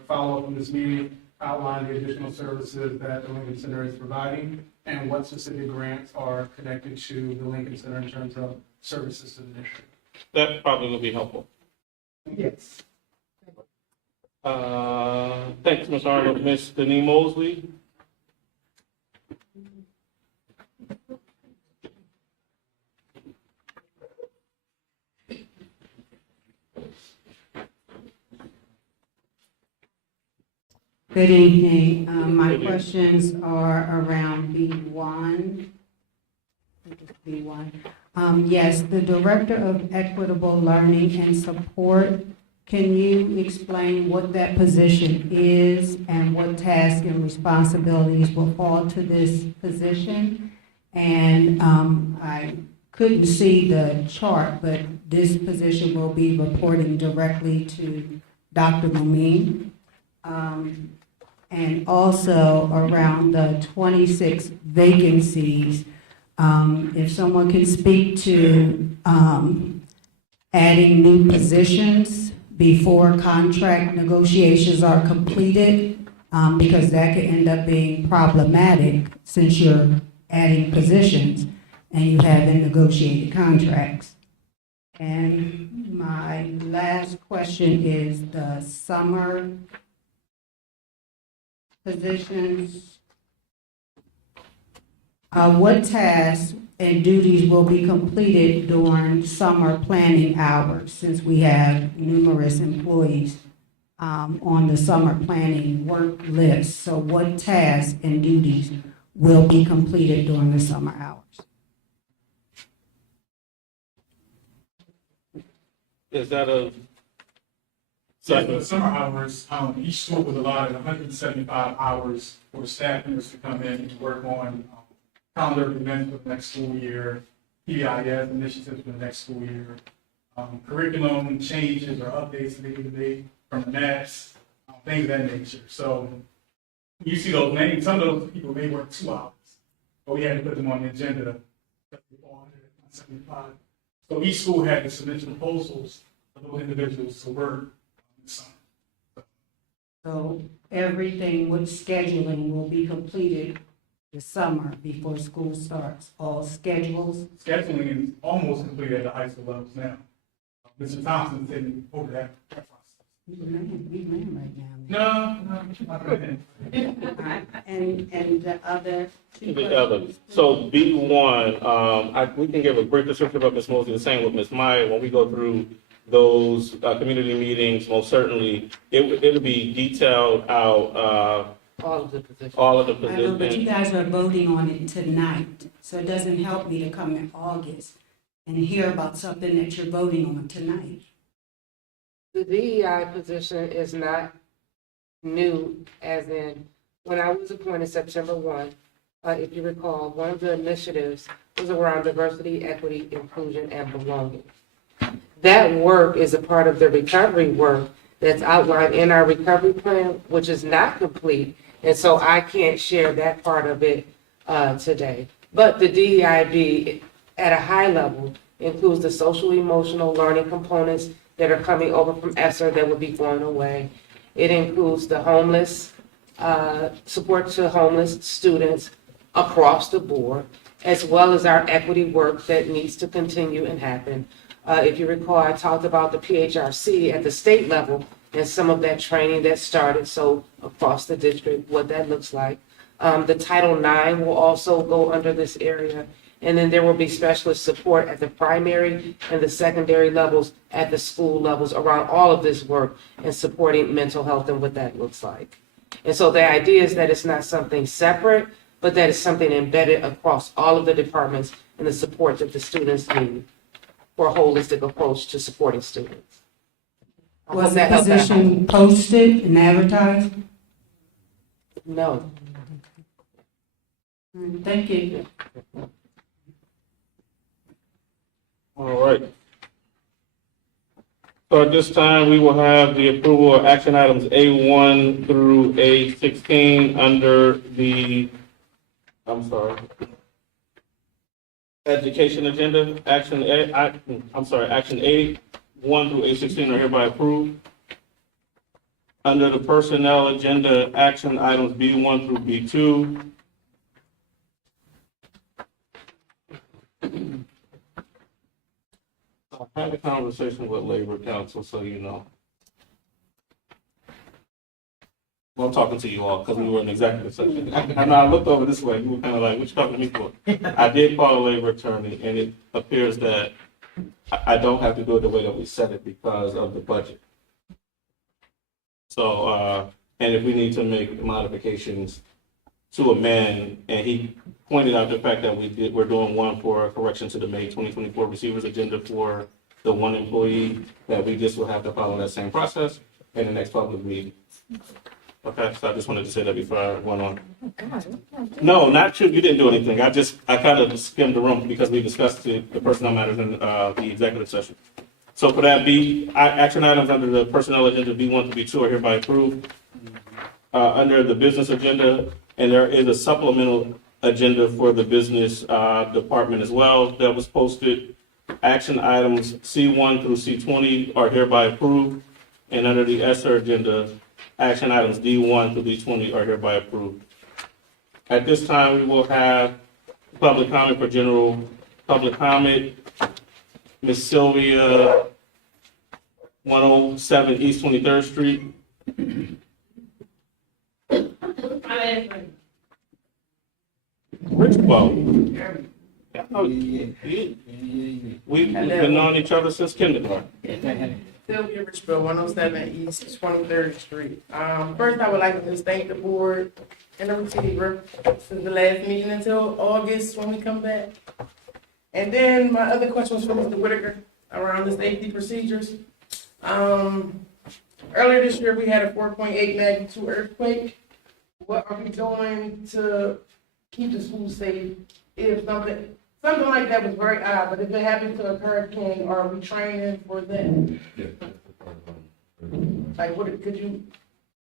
follow-up on this meeting, outline the additional services that the Lincoln Center is providing and what specific grants are connected to the Lincoln Center in terms of services to the district. That probably will be helpful. Yes. Thanks, Ms. Arnold. Ms. Denise Mosley? Good evening. My questions are around B1. B1. Yes, the Director of Equitable Learning and Support, can you explain what that position is and what tasks and responsibilities will fall to this position? And I couldn't see the chart, but this position will be reporting directly to Dr. Momin. And also around the 26 vacancies, if someone can speak to adding new positions before contract negotiations are completed, because that could end up being problematic since you're adding positions and you haven't negotiated contracts. And my last question is the summer positions. What tasks and duties will be completed during summer planning hours, since we have numerous employees on the summer planning work list? So what tasks and duties will be completed during the summer hours? Is that a? So for the summer hours, each school was allotted 175 hours for staff members to come in and work on calendar events for the next school year, PBIS initiatives for the next school year, curriculum changes or updates that they need to make from the maps, things of that nature. So you see those names, some of those people may work 2 hours, but we had to put them on the agenda. So each school had to submit proposals for those individuals to work this summer. So everything with scheduling will be completed this summer before school starts, all schedules? Scheduling is almost complete at the high school levels now. Mr. Thompson's taking over that process. We man right now. No, not really. And the other? The other. So B1, we can give a brief description about Ms. Mosley, the same with Ms. Meyer. When we go through those community meetings, most certainly, it'll be detailed out, All of the positions. all of the I know, but you positions. guys are voting on it tonight, so it doesn't help me to come in August and hear about something that you're voting on tonight. The DEI position is not new, as in, when I was appointed September 1, if you recall, one of the initiatives was around diversity, equity, inclusion, and belonging. That work is a part of the recovery work that's outlined in our recovery plan, which is not complete, and so I can't share that part of it today. But the DEIB, at a high level, includes the social emotional learning components that are coming over from ESSER that will be going away. It includes the homeless, support to homeless students across the board, as well as our equity work that needs to continue and happen. If you recall, I talked about the PHRC at the state level and some of that training that started, so across the district, what that looks like. The Title IX will also go under this area. And then there will be specialist support at the primary and the secondary levels, at the school levels, around all of this work and supporting mental health and what that looks like. And so the idea is that it's not something separate, but that it's something embedded across all of the departments and the support that the students need for a holistic approach to supporting students. I hope Was the that helped out. position posted and advertised? No. Thank you. All right. So at this time, we will have the approval of action items A1 through A16 under the, education agenda. Action A1 through A16 are hereby approved. Under the personnel agenda, action items B1 through B2. I had a conversation with Labor Council, so you know. Well, I'm talking to you all because we were in executive session. And I looked over this way, you were kind of like, what you talking to me for? I did call a labor attorney, and it appears that I don't have to do it the way that we said it because of the budget. So, and if we need to make modifications to amend, and he pointed out the fact that we're doing one for correction to the May 2024 receivers agenda for the one employee, that we just will have to follow that same process in the next public meeting. Okay, so I just wanted to say that before I went on. No, not you, you didn't do anything. I kind of skimmed the room because we discussed the personnel matters in the executive session. So for that, action items under the personnel agenda B1 to B2 are hereby approved. Under the business agenda, and there is a supplemental agenda for the business department as well that was posted. Action items C1 through C20 are hereby approved. And under the ESER agenda, action items D1 through D20 are hereby approved. At this time, we will have public comment for general public comment. Ms. Sylvia, 107 East 23rd Street. Richwell. We've been knowing each other since kindergarten. Sylvia Richfield, 107 East 23rd Street. First, I would like to just thank the board and the receiver since the last meeting until August when we come back. And then my other question was for Mr. Whitaker around the safety procedures. Earlier this year, we had a 4.8 magnitude earthquake. What are we doing to keep the schools safe if something like that was very odd, but if it happened to occur again, are we training for that? Like, what, could you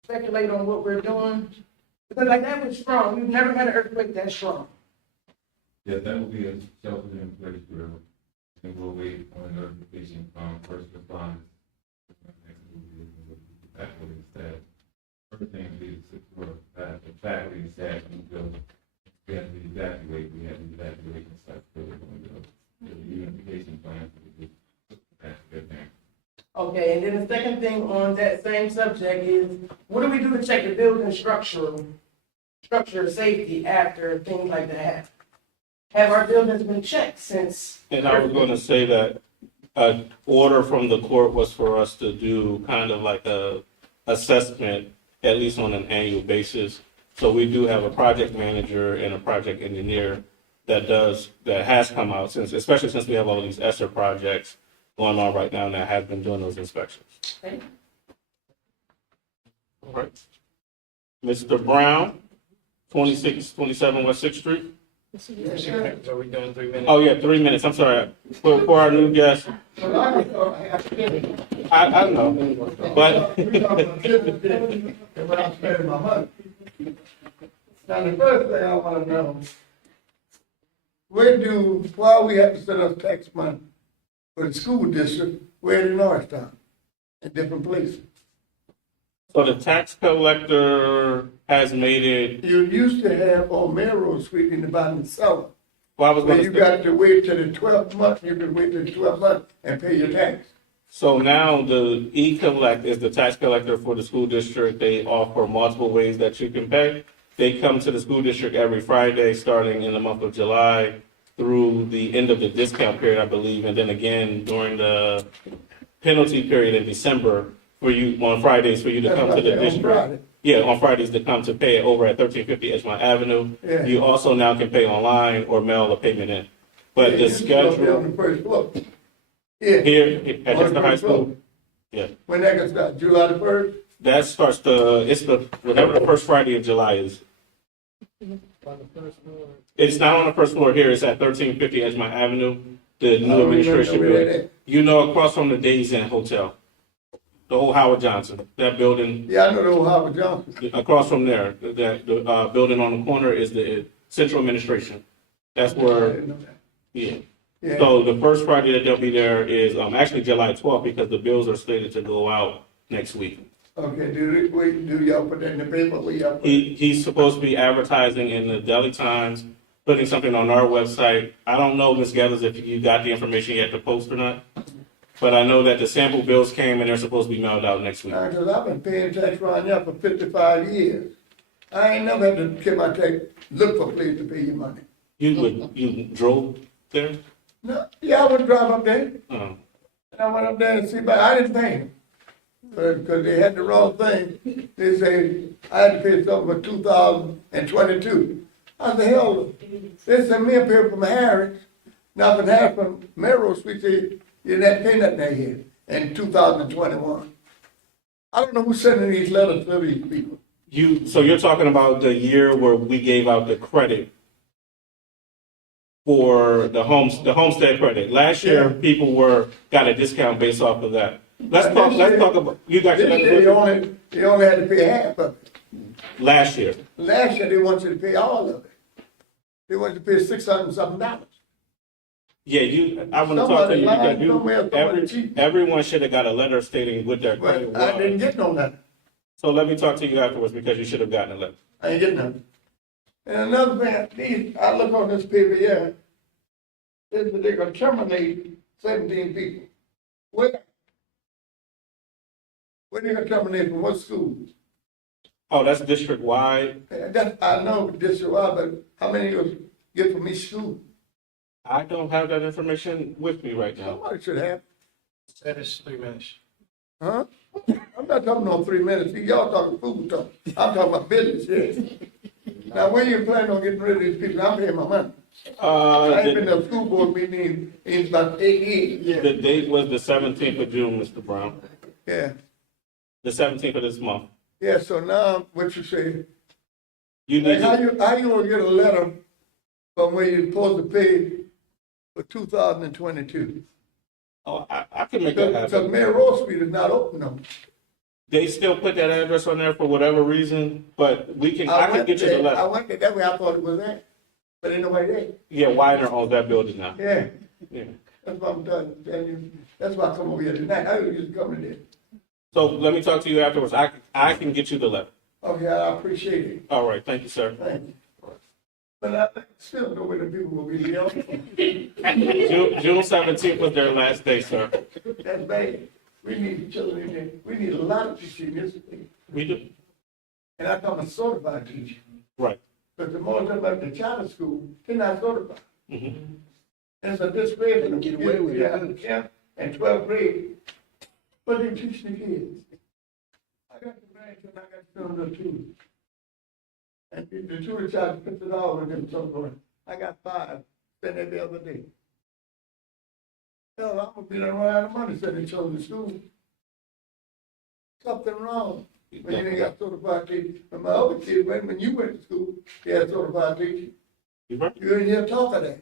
speculate on what we're doing? Because like that was strong, we've never had an earthquake that strong. Yeah, that will be a shelter in place drill, and we'll wait on notification from first responders. Faculty and staff. First thing is to secure the faculty and staff in the building. We have to evacuate, we have to evacuate and start building the unification plan for the Okay, and then the second thing on that same subject is, what do we do to check the building structure safety after things like that happen? Have our buildings been checked since? And I was going to say that an order from the court was for us to do kind of like a assessment, at least on an annual basis. So we do have a project manager and a project engineer that has come out especially since we have all these ESSER projects going on right now and that have been doing those inspections. Okay. All right. Mr. Brown, 2627 West 6th Street. So we doing 3 minutes? Oh, yeah, 3 minutes. I'm sorry. For our new guest. I know, but. When I'm spending my money. Now, the first thing I wanna know, why we have to send us tax money for the school district, where in Norristown, in different places? So the tax collector has made it. You used to have on Melrose Street in the bottom cellar. Well, I was But gonna you say- got to wait till the 12th month, you can wait till the 12th month and pay your tax. So now the E-Collect is the tax collector for the school district. They offer multiple ways that you can pay. They come to the school district every Friday, starting in the month of July through the end of the discount period, I believe, and then again during the penalty period in December for you, on Fridays, for you to That's come to what the I said, on district. Friday. Yeah, on Fridays to come to pay it over at 1350 Edgemont Avenue. Yeah. You also now can pay online or mail a payment in. But the It's supposed to be on schedule the first floor. Yeah. here at On just the high first floor. school, yeah. When that gets started, July the 1st? That starts whatever the first Friday of July is. It's not on the first floor here, it's at 1350 Edgemont Avenue, the new don't even know administration where that building. is. You know, across from the Days Inn Hotel, the old Howard Johnson, that building, Yeah, I know the old Howard Johnson. across from there, the building on the corner is the central administration. That's I where, didn't know that. yeah. Yeah. So the first Friday that they'll be there is, actually July 12th, because the bills are slated to go out next week. Okay, do y'all put that in the paper, where y'all put it? He's supposed to be advertising in the Daily Times, putting something on our website. I don't know, Ms. Gathers, if you got the information yet to post or not, but I know that the sample bills came and they're supposed to be mailed out next week. Cause I've been paying tax around here for 55 years. I ain't never had to get my tax, look for a place to pay your money. You drove there? No, yeah, I would drive up there, Oh, and I went up there and see, but I didn't pay them. Cause they had the wrong thing. They say I had to pay something for 2022. I said, hell, they sent me a paper from Harris, nothing happened from Melrose Street, say, you didn't have to pay nothing that year, in 2021. I don't know who's sending these letters to these people. so you're talking about the year where we gave out the credit for the homestead credit. Last year, Yeah. people got a discount based off of that. Let's talk about, you got your This letter year, with they only had to pay half of it. you? Last year. Last year, they want you to pay all of it. They want you to pay $600 and something. Yeah, I want to talk to Somebody you lying because somewhere, somebody cheating. everyone should have got a letter stating what their grade But I didn't was. get no letter. So let me talk to you afterwards because you should have gotten a letter. I ain't getting nothing. And another thing, I look on this paper here, says that they're gonna terminate 17 people. Where they gonna terminate from what schools? Oh, that's district wide. I know this, but how many you get from each school? I don't have that information with me right now. Somebody should have, That is 3 minutes. huh? I'm not talking no 3 minutes, y'all talking food talk, I'm talking about business here. Now, when you plan on getting rid of these people, I'm paying my money. I ain't been to a school board meeting in about 8 years. The date was the 17th of June, Mr. Brown. Yeah, The 17th of this month. yeah, so now, what you say? You need Like, to, how you gonna get a letter from where you're supposed to pay for 2022? oh, I can make that Because happen. Mayor Rose Street is not open no more. They still put that address on there for whatever reason, but I can went get you the there, I letter. went there, that way I thought it was at, but ain't nobody there. Yeah, Widener owns that building now. Yeah, Yeah. that's what I'm telling you, that's why I come over here tonight, I was just coming there. So let me talk to you afterwards. I can get you the letter. Okay, I appreciate it, All right, thank you, sir. thank you. But I still know where the people will be there. June 17th was their last day, sir. That's bad. We need children in there. We need a lot of teachers in this thing. We do. And I'm talking certified teachers. Right. But the more of them at the charter school, they're not certified. Mhm. And so this grade, They get away with it. yeah, 10th and 12th grade, but they teach the kids. I got the grandchildren, I got children too. And the tutor charge $50 and them somewhere. I got 5, spent it the other day. Hell, I'm gonna be running out of money sending children to school. Something wrong. When you ain't got certified teachers. And my other kids, when you went to school, they had certified teachers. You right. You didn't hear talk of that.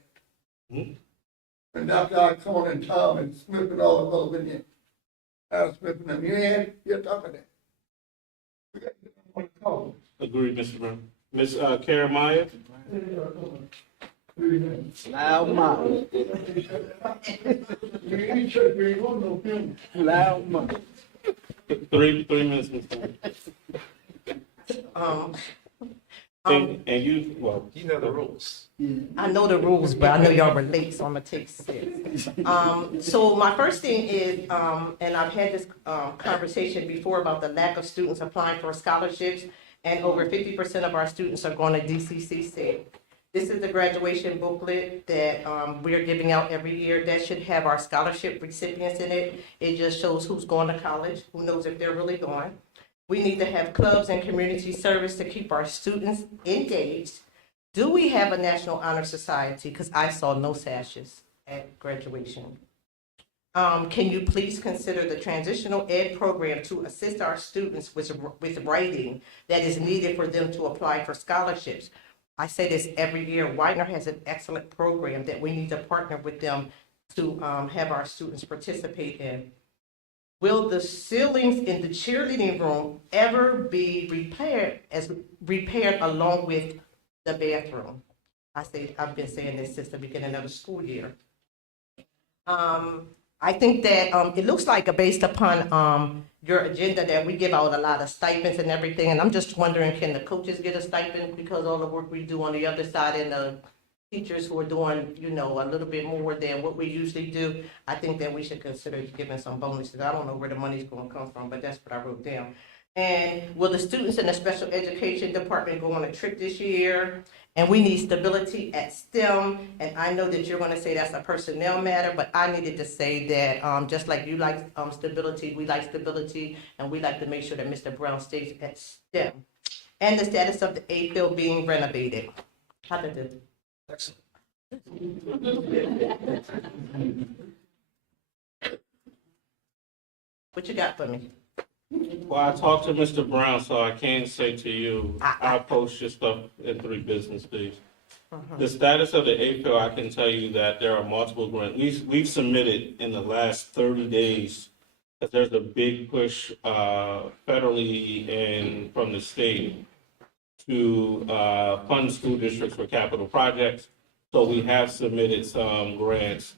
Mhm. And Dr. Alcorn and Tom and Smith and all of them over there. Al Smith and them, you ain't hear talk of that. We got to get them on the call. Agreed, Mr. Brown. Ms. Karen Meyer? Loud mouth. You ain't church, you ain't going no funeral. Loud mouth. 3 minutes, Mr. Um, And you, well, You know the rules. I know the rules, but I know y'all were late, so I'm gonna take 6. So my first thing is, and I've had this, conversation before about the lack of students applying for scholarships, and over 50% of our students are going to DCCC. This is the graduation booklet that, we're giving out every year. That should have our scholarship recipients in it. It just shows who's going to college, who knows if they're really going. We need to have clubs and community service to keep our students engaged. Do we have a National Honor Society? Because I saw no sashes at graduation. Can you please consider the transitional ed program to assist our students with writing that is needed for them to apply for scholarships? I say this every year. Widener has an excellent program that we need to partner with them to have our students participate in. Will the ceilings in the cheerleading room ever be repaired along with the bathroom? I've been saying this since the beginning of the school year. I think that it looks like based upon your agenda that we give out a lot of stipends and everything, and I'm just wondering, can the coaches get a stipend because all the work we do on the other side and the teachers who are doing, a little bit more than what we usually do? I think that we should consider giving some bonuses. I don't know where the money's gonna come from, but that's what I wrote down. And will the students in the special education department go on a trip this year? And we need stability at STEM, and I know that you're gonna say that's a personnel matter, but I needed to say that, just like you like stability, we like stability, and we like to make sure that Mr. Brown stays at STEM. And the status of the A field being renovated. How did it? Excellent. What you got for me? well, I talked to Mr. Brown, so I can't say to you, I'll post your stuff in 3 business days. The status of the APIL, I can tell you that there are multiple grants. We've submitted in the last 30 days, because there's a big push federally and from the state to fund school districts for capital projects. So we have submitted some grants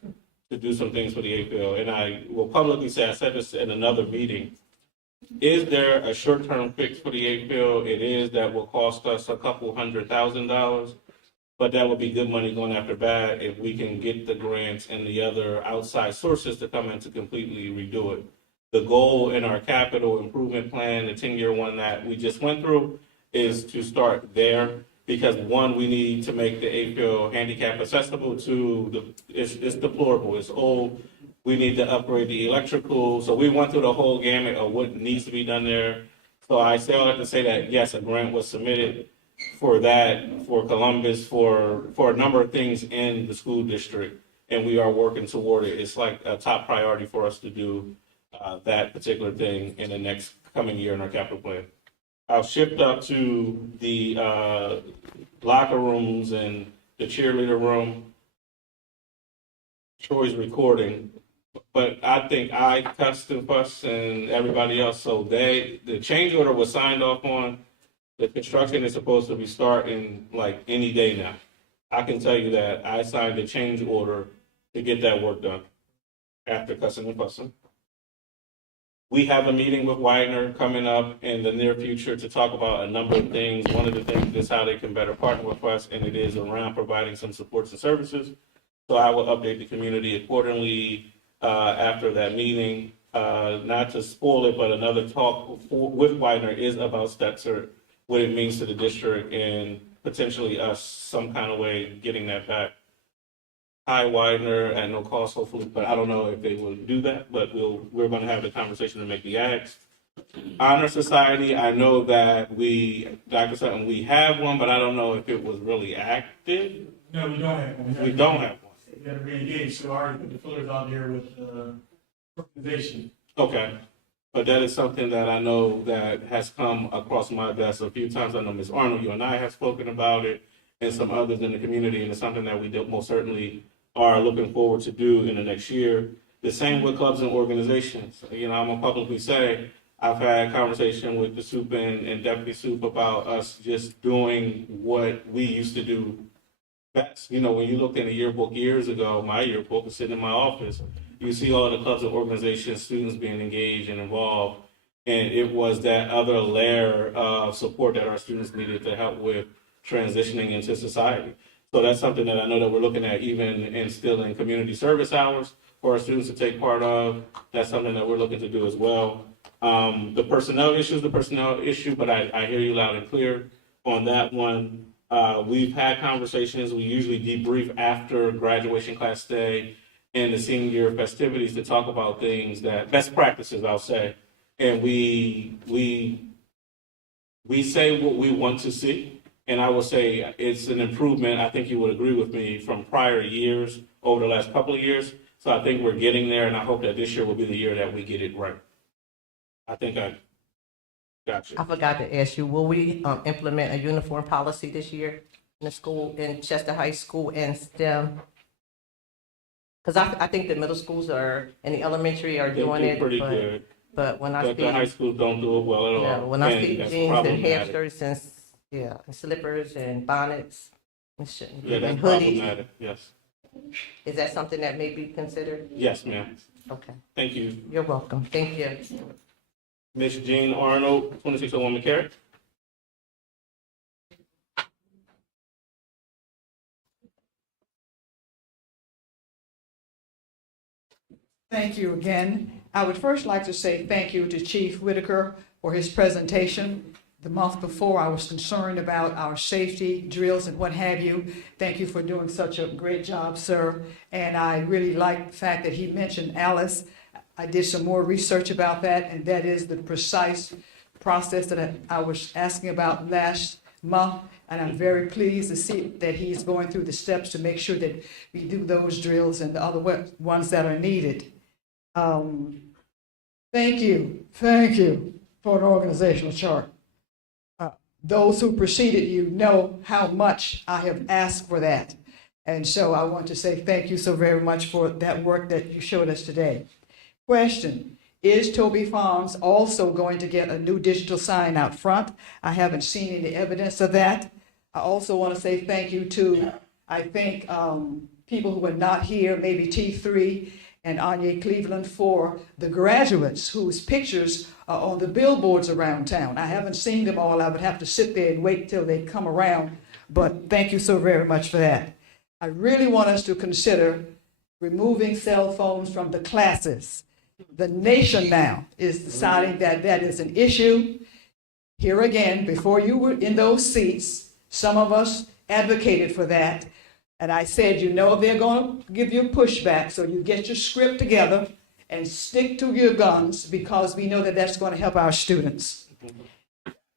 to do some things for the APL. And I will publicly say, I said this in another meeting, is there a short-term fix for the APL? It is, that will cost us a couple $100,000, but that would be good money going after bad if we can get the grants and the other outside sources to come in to completely redo it. The goal in our capital improvement plan, the 10-year one that we just went through, is to start there. Because one, we need to make the APL handicap accessible. Two, it's deplorable, it's old. We need to upgrade the electrical. So we went through the whole gamut of what needs to be done there. So I say all that to say that, yes, a grant was submitted for that, for Columbus, for a number of things in the school district. And we are working toward it. It's like a top priority for us to do that particular thing in the next coming year in our capital plan. I'll shift up to the locker rooms and the cheerleader room. Troy's recording, but I think I cussed and fussed and everybody else. So the change order was signed off on. The construction is supposed to be starting like any day now. I can tell you that I signed a change order to get that work done after cussing and fussing. We have a meeting with Widener coming up in the near future to talk about a number of things. One of the things is how they can better partner with us, and it is around providing some supports and services. So I will update the community accordingly after that meeting. Not to spoil it, but another talk with Widener is about Stetzer, what it means to the district, and potentially us some kind of way getting that back. Hi, Widener, at no cost, hopefully, but I don't know if they will do that, but we're going to have the conversation to make the ask. Honor Society, I know that Dr. Sutton, we have one, but I don't know if it was really active. No, we don't have one. We don't have one. We got to re-engage, so I already put the fillers out there with organization. Okay, but that is something that I know that has come across my desk a few times. I know Ms. Arnold, you and I have spoken about it, and some others in the community, and it's something that we most certainly are looking forward to do in the next year. The same with clubs and organizations. You know, I'm gonna publicly say, I've had conversation with the soup and deputy soup about us just doing what we used to do best. You know, when you looked in a yearbook years ago, my yearbook was sitting in my office, you see all the clubs and organizations, students being engaged and involved. And it was that other layer of support that our students needed to help with transitioning into society. So that's something that I know that we're looking at, even instilling community service hours for our students to take part of. That's something that we're looking to do as well. The personnel issue, but I hear you loud and clear on that one. We've had conversations. We usually debrief after graduation class day and the senior year festivities to talk about things that, best practices, I'll say. And we say what we want to see. And I will say it's an improvement, I think you would agree with me, from prior years, over the last couple of years. So I think we're getting there, and I hope that this year will be the year that we get it right. I think I got you. I forgot to ask you, will we implement a uniform policy this year in the school, in Chester High School and STEM? Because I think the middle schools and the elementary are doing it. Pretty good. But when I see. But the high schools don't do it well at all. Yeah, when I see that's jeans and half problematic. shirts and slippers and bonnets and Yeah, that's hoodies, problematic, yes. is that something that may be considered? Yes, ma'am. Okay, Thank you. you're welcome. Thank you. Ms. Jean Arnold, 2601 McCarry. Thank you again. I would first like to say thank you to Chief Whitaker for his presentation. The month before, I was concerned about our safety drills and what have you. Thank you for doing such a great job, sir. And I really like the fact that he mentioned Alice. I did some more research about that, and that is the precise process that I was asking about last month. And I'm very pleased to see that he's going through the steps to make sure that we do those drills and the other ones that are needed. Thank you for an organizational chart. Those who preceded you know how much I have asked for that. And so I want to say thank you so very much for that work that you showed us today. Question, is Toby Farms also going to get a new digital sign out front? I haven't seen any evidence of that. I also want to say thank you to I think people who are not here, maybe T3 and Anya Cleveland, for the graduates whose pictures are on the billboards around town. I haven't seen them all. I would have to sit there and wait till they come around, but thank you so very much for that. I really want us to consider removing cell phones from the classes. The nation now is deciding that that is an issue. Here again, before you were in those seats, some of us advocated for that. And I said, you know, they're going to give you a pushback, so you get your script together and stick to your guns, because we know that that's going to help our students.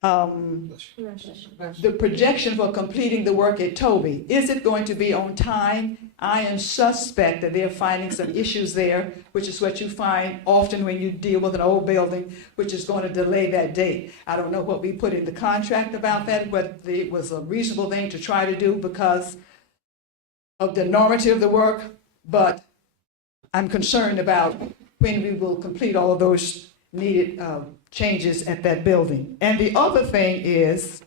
The projection for completing the work at Toby, is it going to be on time? I am suspect that they're finding some issues there, which is what you find often when you deal with an old building, which is going to delay that date. I don't know what we put in the contract about that, whether it was a reasonable thing to try to do because of the enormity of the work, but I'm concerned about when we will complete all of those needed changes at that building. And the other thing is,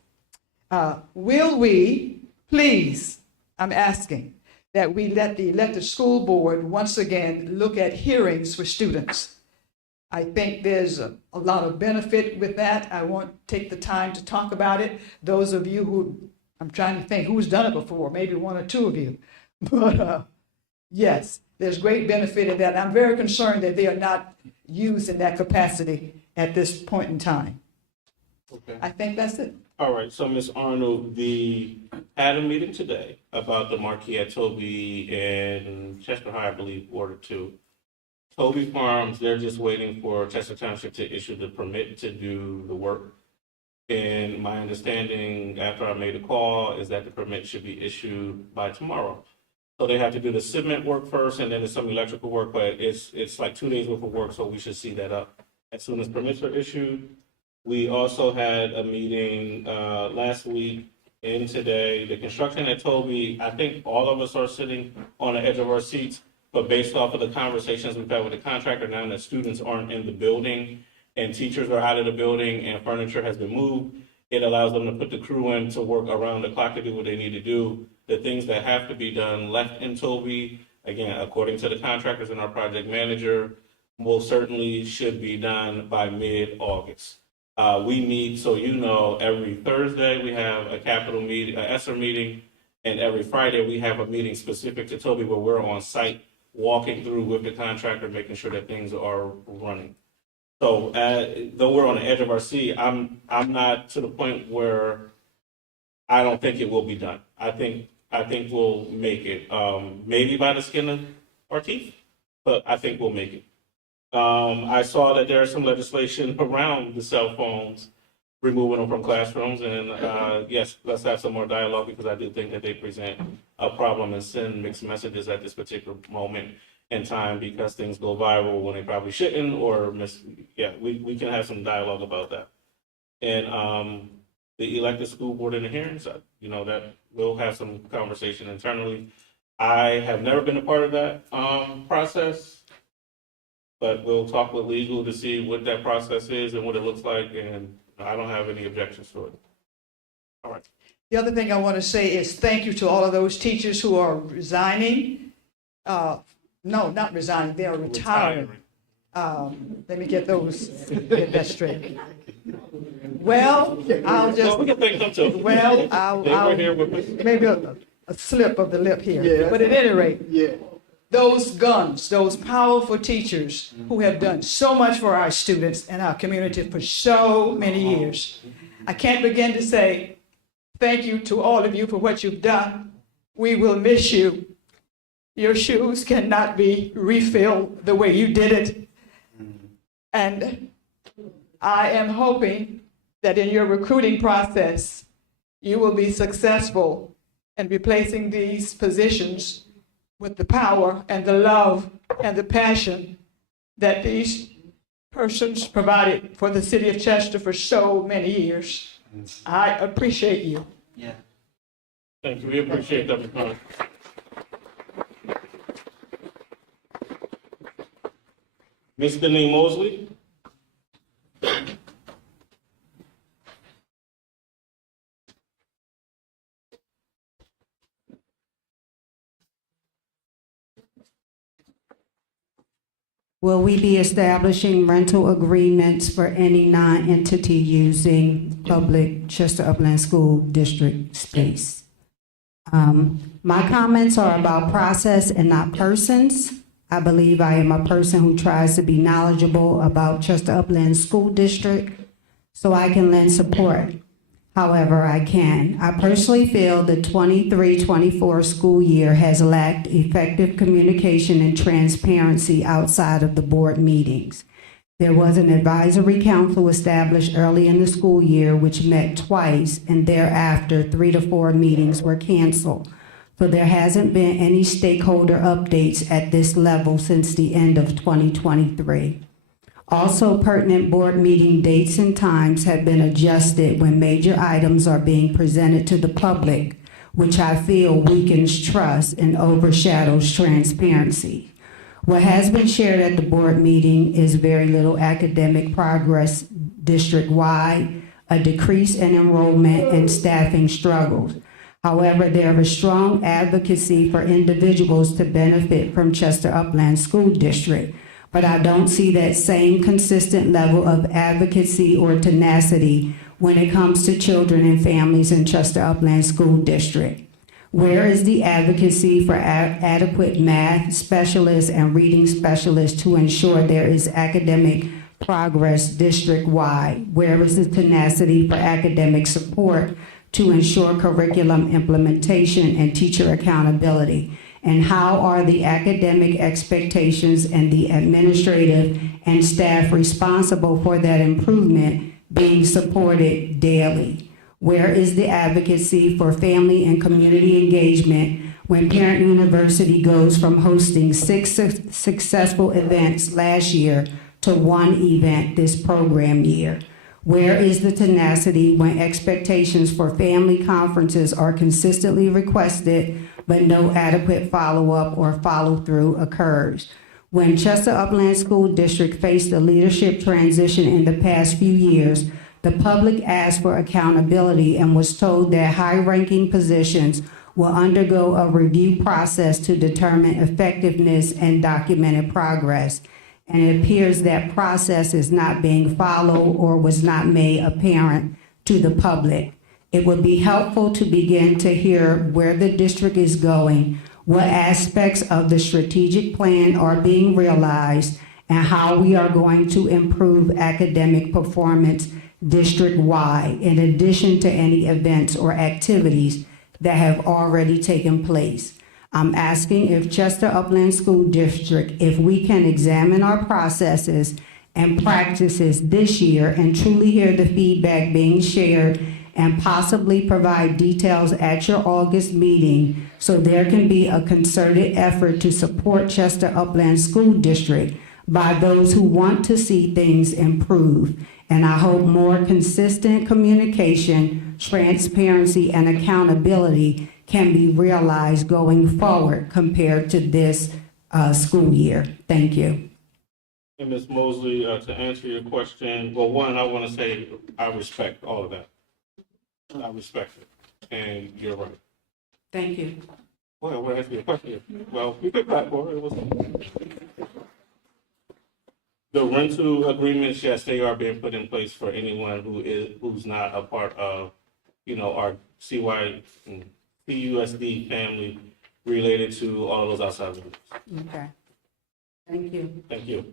will we please, I'm asking, that we let the elected school board once again look at hearings for students. I think there's a lot of benefit with that. I won't take the time to talk about it. Those of you who, I'm trying to think who's done it before, maybe one or two of you. But yes, there's great benefit in that. I'm very concerned that they are not used in that capacity at this point in time. Okay. I think that's it. All right, so Ms. Arnold, had a meeting today about the marquee at Toby and Chester High, I believe, Ward 2. Toby Farms, they're just waiting for Chester Township to issue the permit to do the work. And my understanding after I made a call is that the permit should be issued by tomorrow. So they have to do the cement work first and then there's some electrical work, but it's like 2 days worth of work, so we should see that up as soon as permits are issued. We also had a meeting last week and today. The construction at Toby, I think all of us are sitting on the edge of our seats, but based off of the conversations we've had with the contractor, now that students aren't in the building and teachers are out of the building and furniture has been moved, it allows them to put the crew in to work around the clock to do what they need to do. The things that have to be done left in Toby, again, according to the contractors and our project manager, will certainly should be done by mid-August. We meet, so you know, every Thursday we have a capital meeting, a ESSER meeting, and every Friday we have a meeting specific to Toby where we're on site walking through with the contractor, making sure that things are running. So though we're on the edge of our seat, I'm not to the point where I don't think it will be done. I think we'll make it, maybe by the skin of our teeth, but I think we'll make it. I saw that there is some legislation around the cell phones, removing them from classrooms, and yes, let's have some more dialogue because I do think that they present a problem and send mixed messages at this particular moment in time because things go viral when they probably shouldn't or we can have some dialogue about that. And the elected school board in the hearings, that we'll have some conversation internally. I have never been a part of that process, but we'll talk with legal to see what that process is and what it looks like, and I don't have any objections to it. All right. The other thing I want to say is thank you to all of those teachers who are resigning. No, not resigning, they are retiring. Let me get that straight. Well, I'll just, we can thank them too. well, They were here with us. maybe a slip of the lip here. Yeah. But at any rate, Yeah. those guns, those powerful teachers who have done so much for our students and our community for so many years. I can't begin to say thank you to all of you for what you've done. We will miss you. Your shoes cannot be refilled the way you did it. And I am hoping that in your recruiting process, you will be successful in replacing these positions with the power and the love and the passion that these persons provided for the city of Chester for so many years. I appreciate you. Yeah. Thank you. We appreciate that, Ms. Carter. Ms. Denise Mosley. Will we be establishing rental agreements for any non-entity using public Chester Upland School District space? My comments are about process and not persons. I believe I am a person who tries to be knowledgeable about Chester Upland School District so I can lend support. However, I can. I personally feel the 23-24 school year has lacked effective communication and transparency outside of the board meetings. There was an advisory council established early in the school year which met twice, and thereafter 3 to 4 meetings were canceled. So there hasn't been any stakeholder updates at this level since the end of 2023. Also, pertinent board meeting dates and times have been adjusted when major items are being presented to the public, which I feel weakens trust and overshadows transparency. What has been shared at the board meeting is very little academic progress district-wide, a decrease in enrollment, and staffing struggles. However, there is strong advocacy for individuals to benefit from Chester Upland School District, but I don't see that same consistent level of advocacy or tenacity when it comes to children and families in Chester Upland School District. Where is the advocacy for adequate math specialists and reading specialists to ensure there is academic progress district-wide? Where is the tenacity for academic support to ensure curriculum implementation and teacher accountability? And how are the academic expectations and the administrative and staff responsible for that improvement being supported daily? Where is the advocacy for family and community engagement when Parent University goes from hosting 6 successful events last year to 1 event this program year? Where is the tenacity when expectations for family conferences are consistently requested but no adequate follow-up or follow-through occurs? When Chester Upland School District faced a leadership transition in the past few years, the public asked for accountability and was told that high-ranking positions will undergo a review process to determine effectiveness and documented progress. And it appears that process is not being followed or was not made apparent to the public. It would be helpful to begin to hear where the district is going, what aspects of the strategic plan are being realized, and how we are going to improve academic performance district-wide, in addition to any events or activities that have already taken place. I'm asking if Chester Upland School District, if we can examine our processes and practices this year and truly hear the feedback being shared and possibly provide details at your August meeting so there can be a concerted effort to support Chester Upland School District by those who want to see things improve. And I hope more consistent communication, transparency, and accountability can be realized going forward compared to this school year. Thank you. And Ms. Mosley, to answer your question, well, one, I want to say I respect all of that. I respect it, and you're right. Thank you. Well, I want to ask you a question. Well, we could back for it. The rental agreements, yes, they are being put in place for anyone who's not a part of, our CY and PUSD family related to all of those outside groups. Okay. Thank you. Thank you.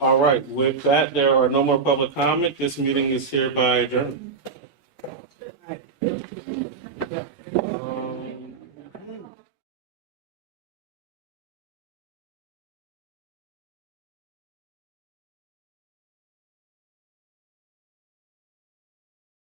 All right, with that, there are no more public comment. This meeting is hereby adjourned.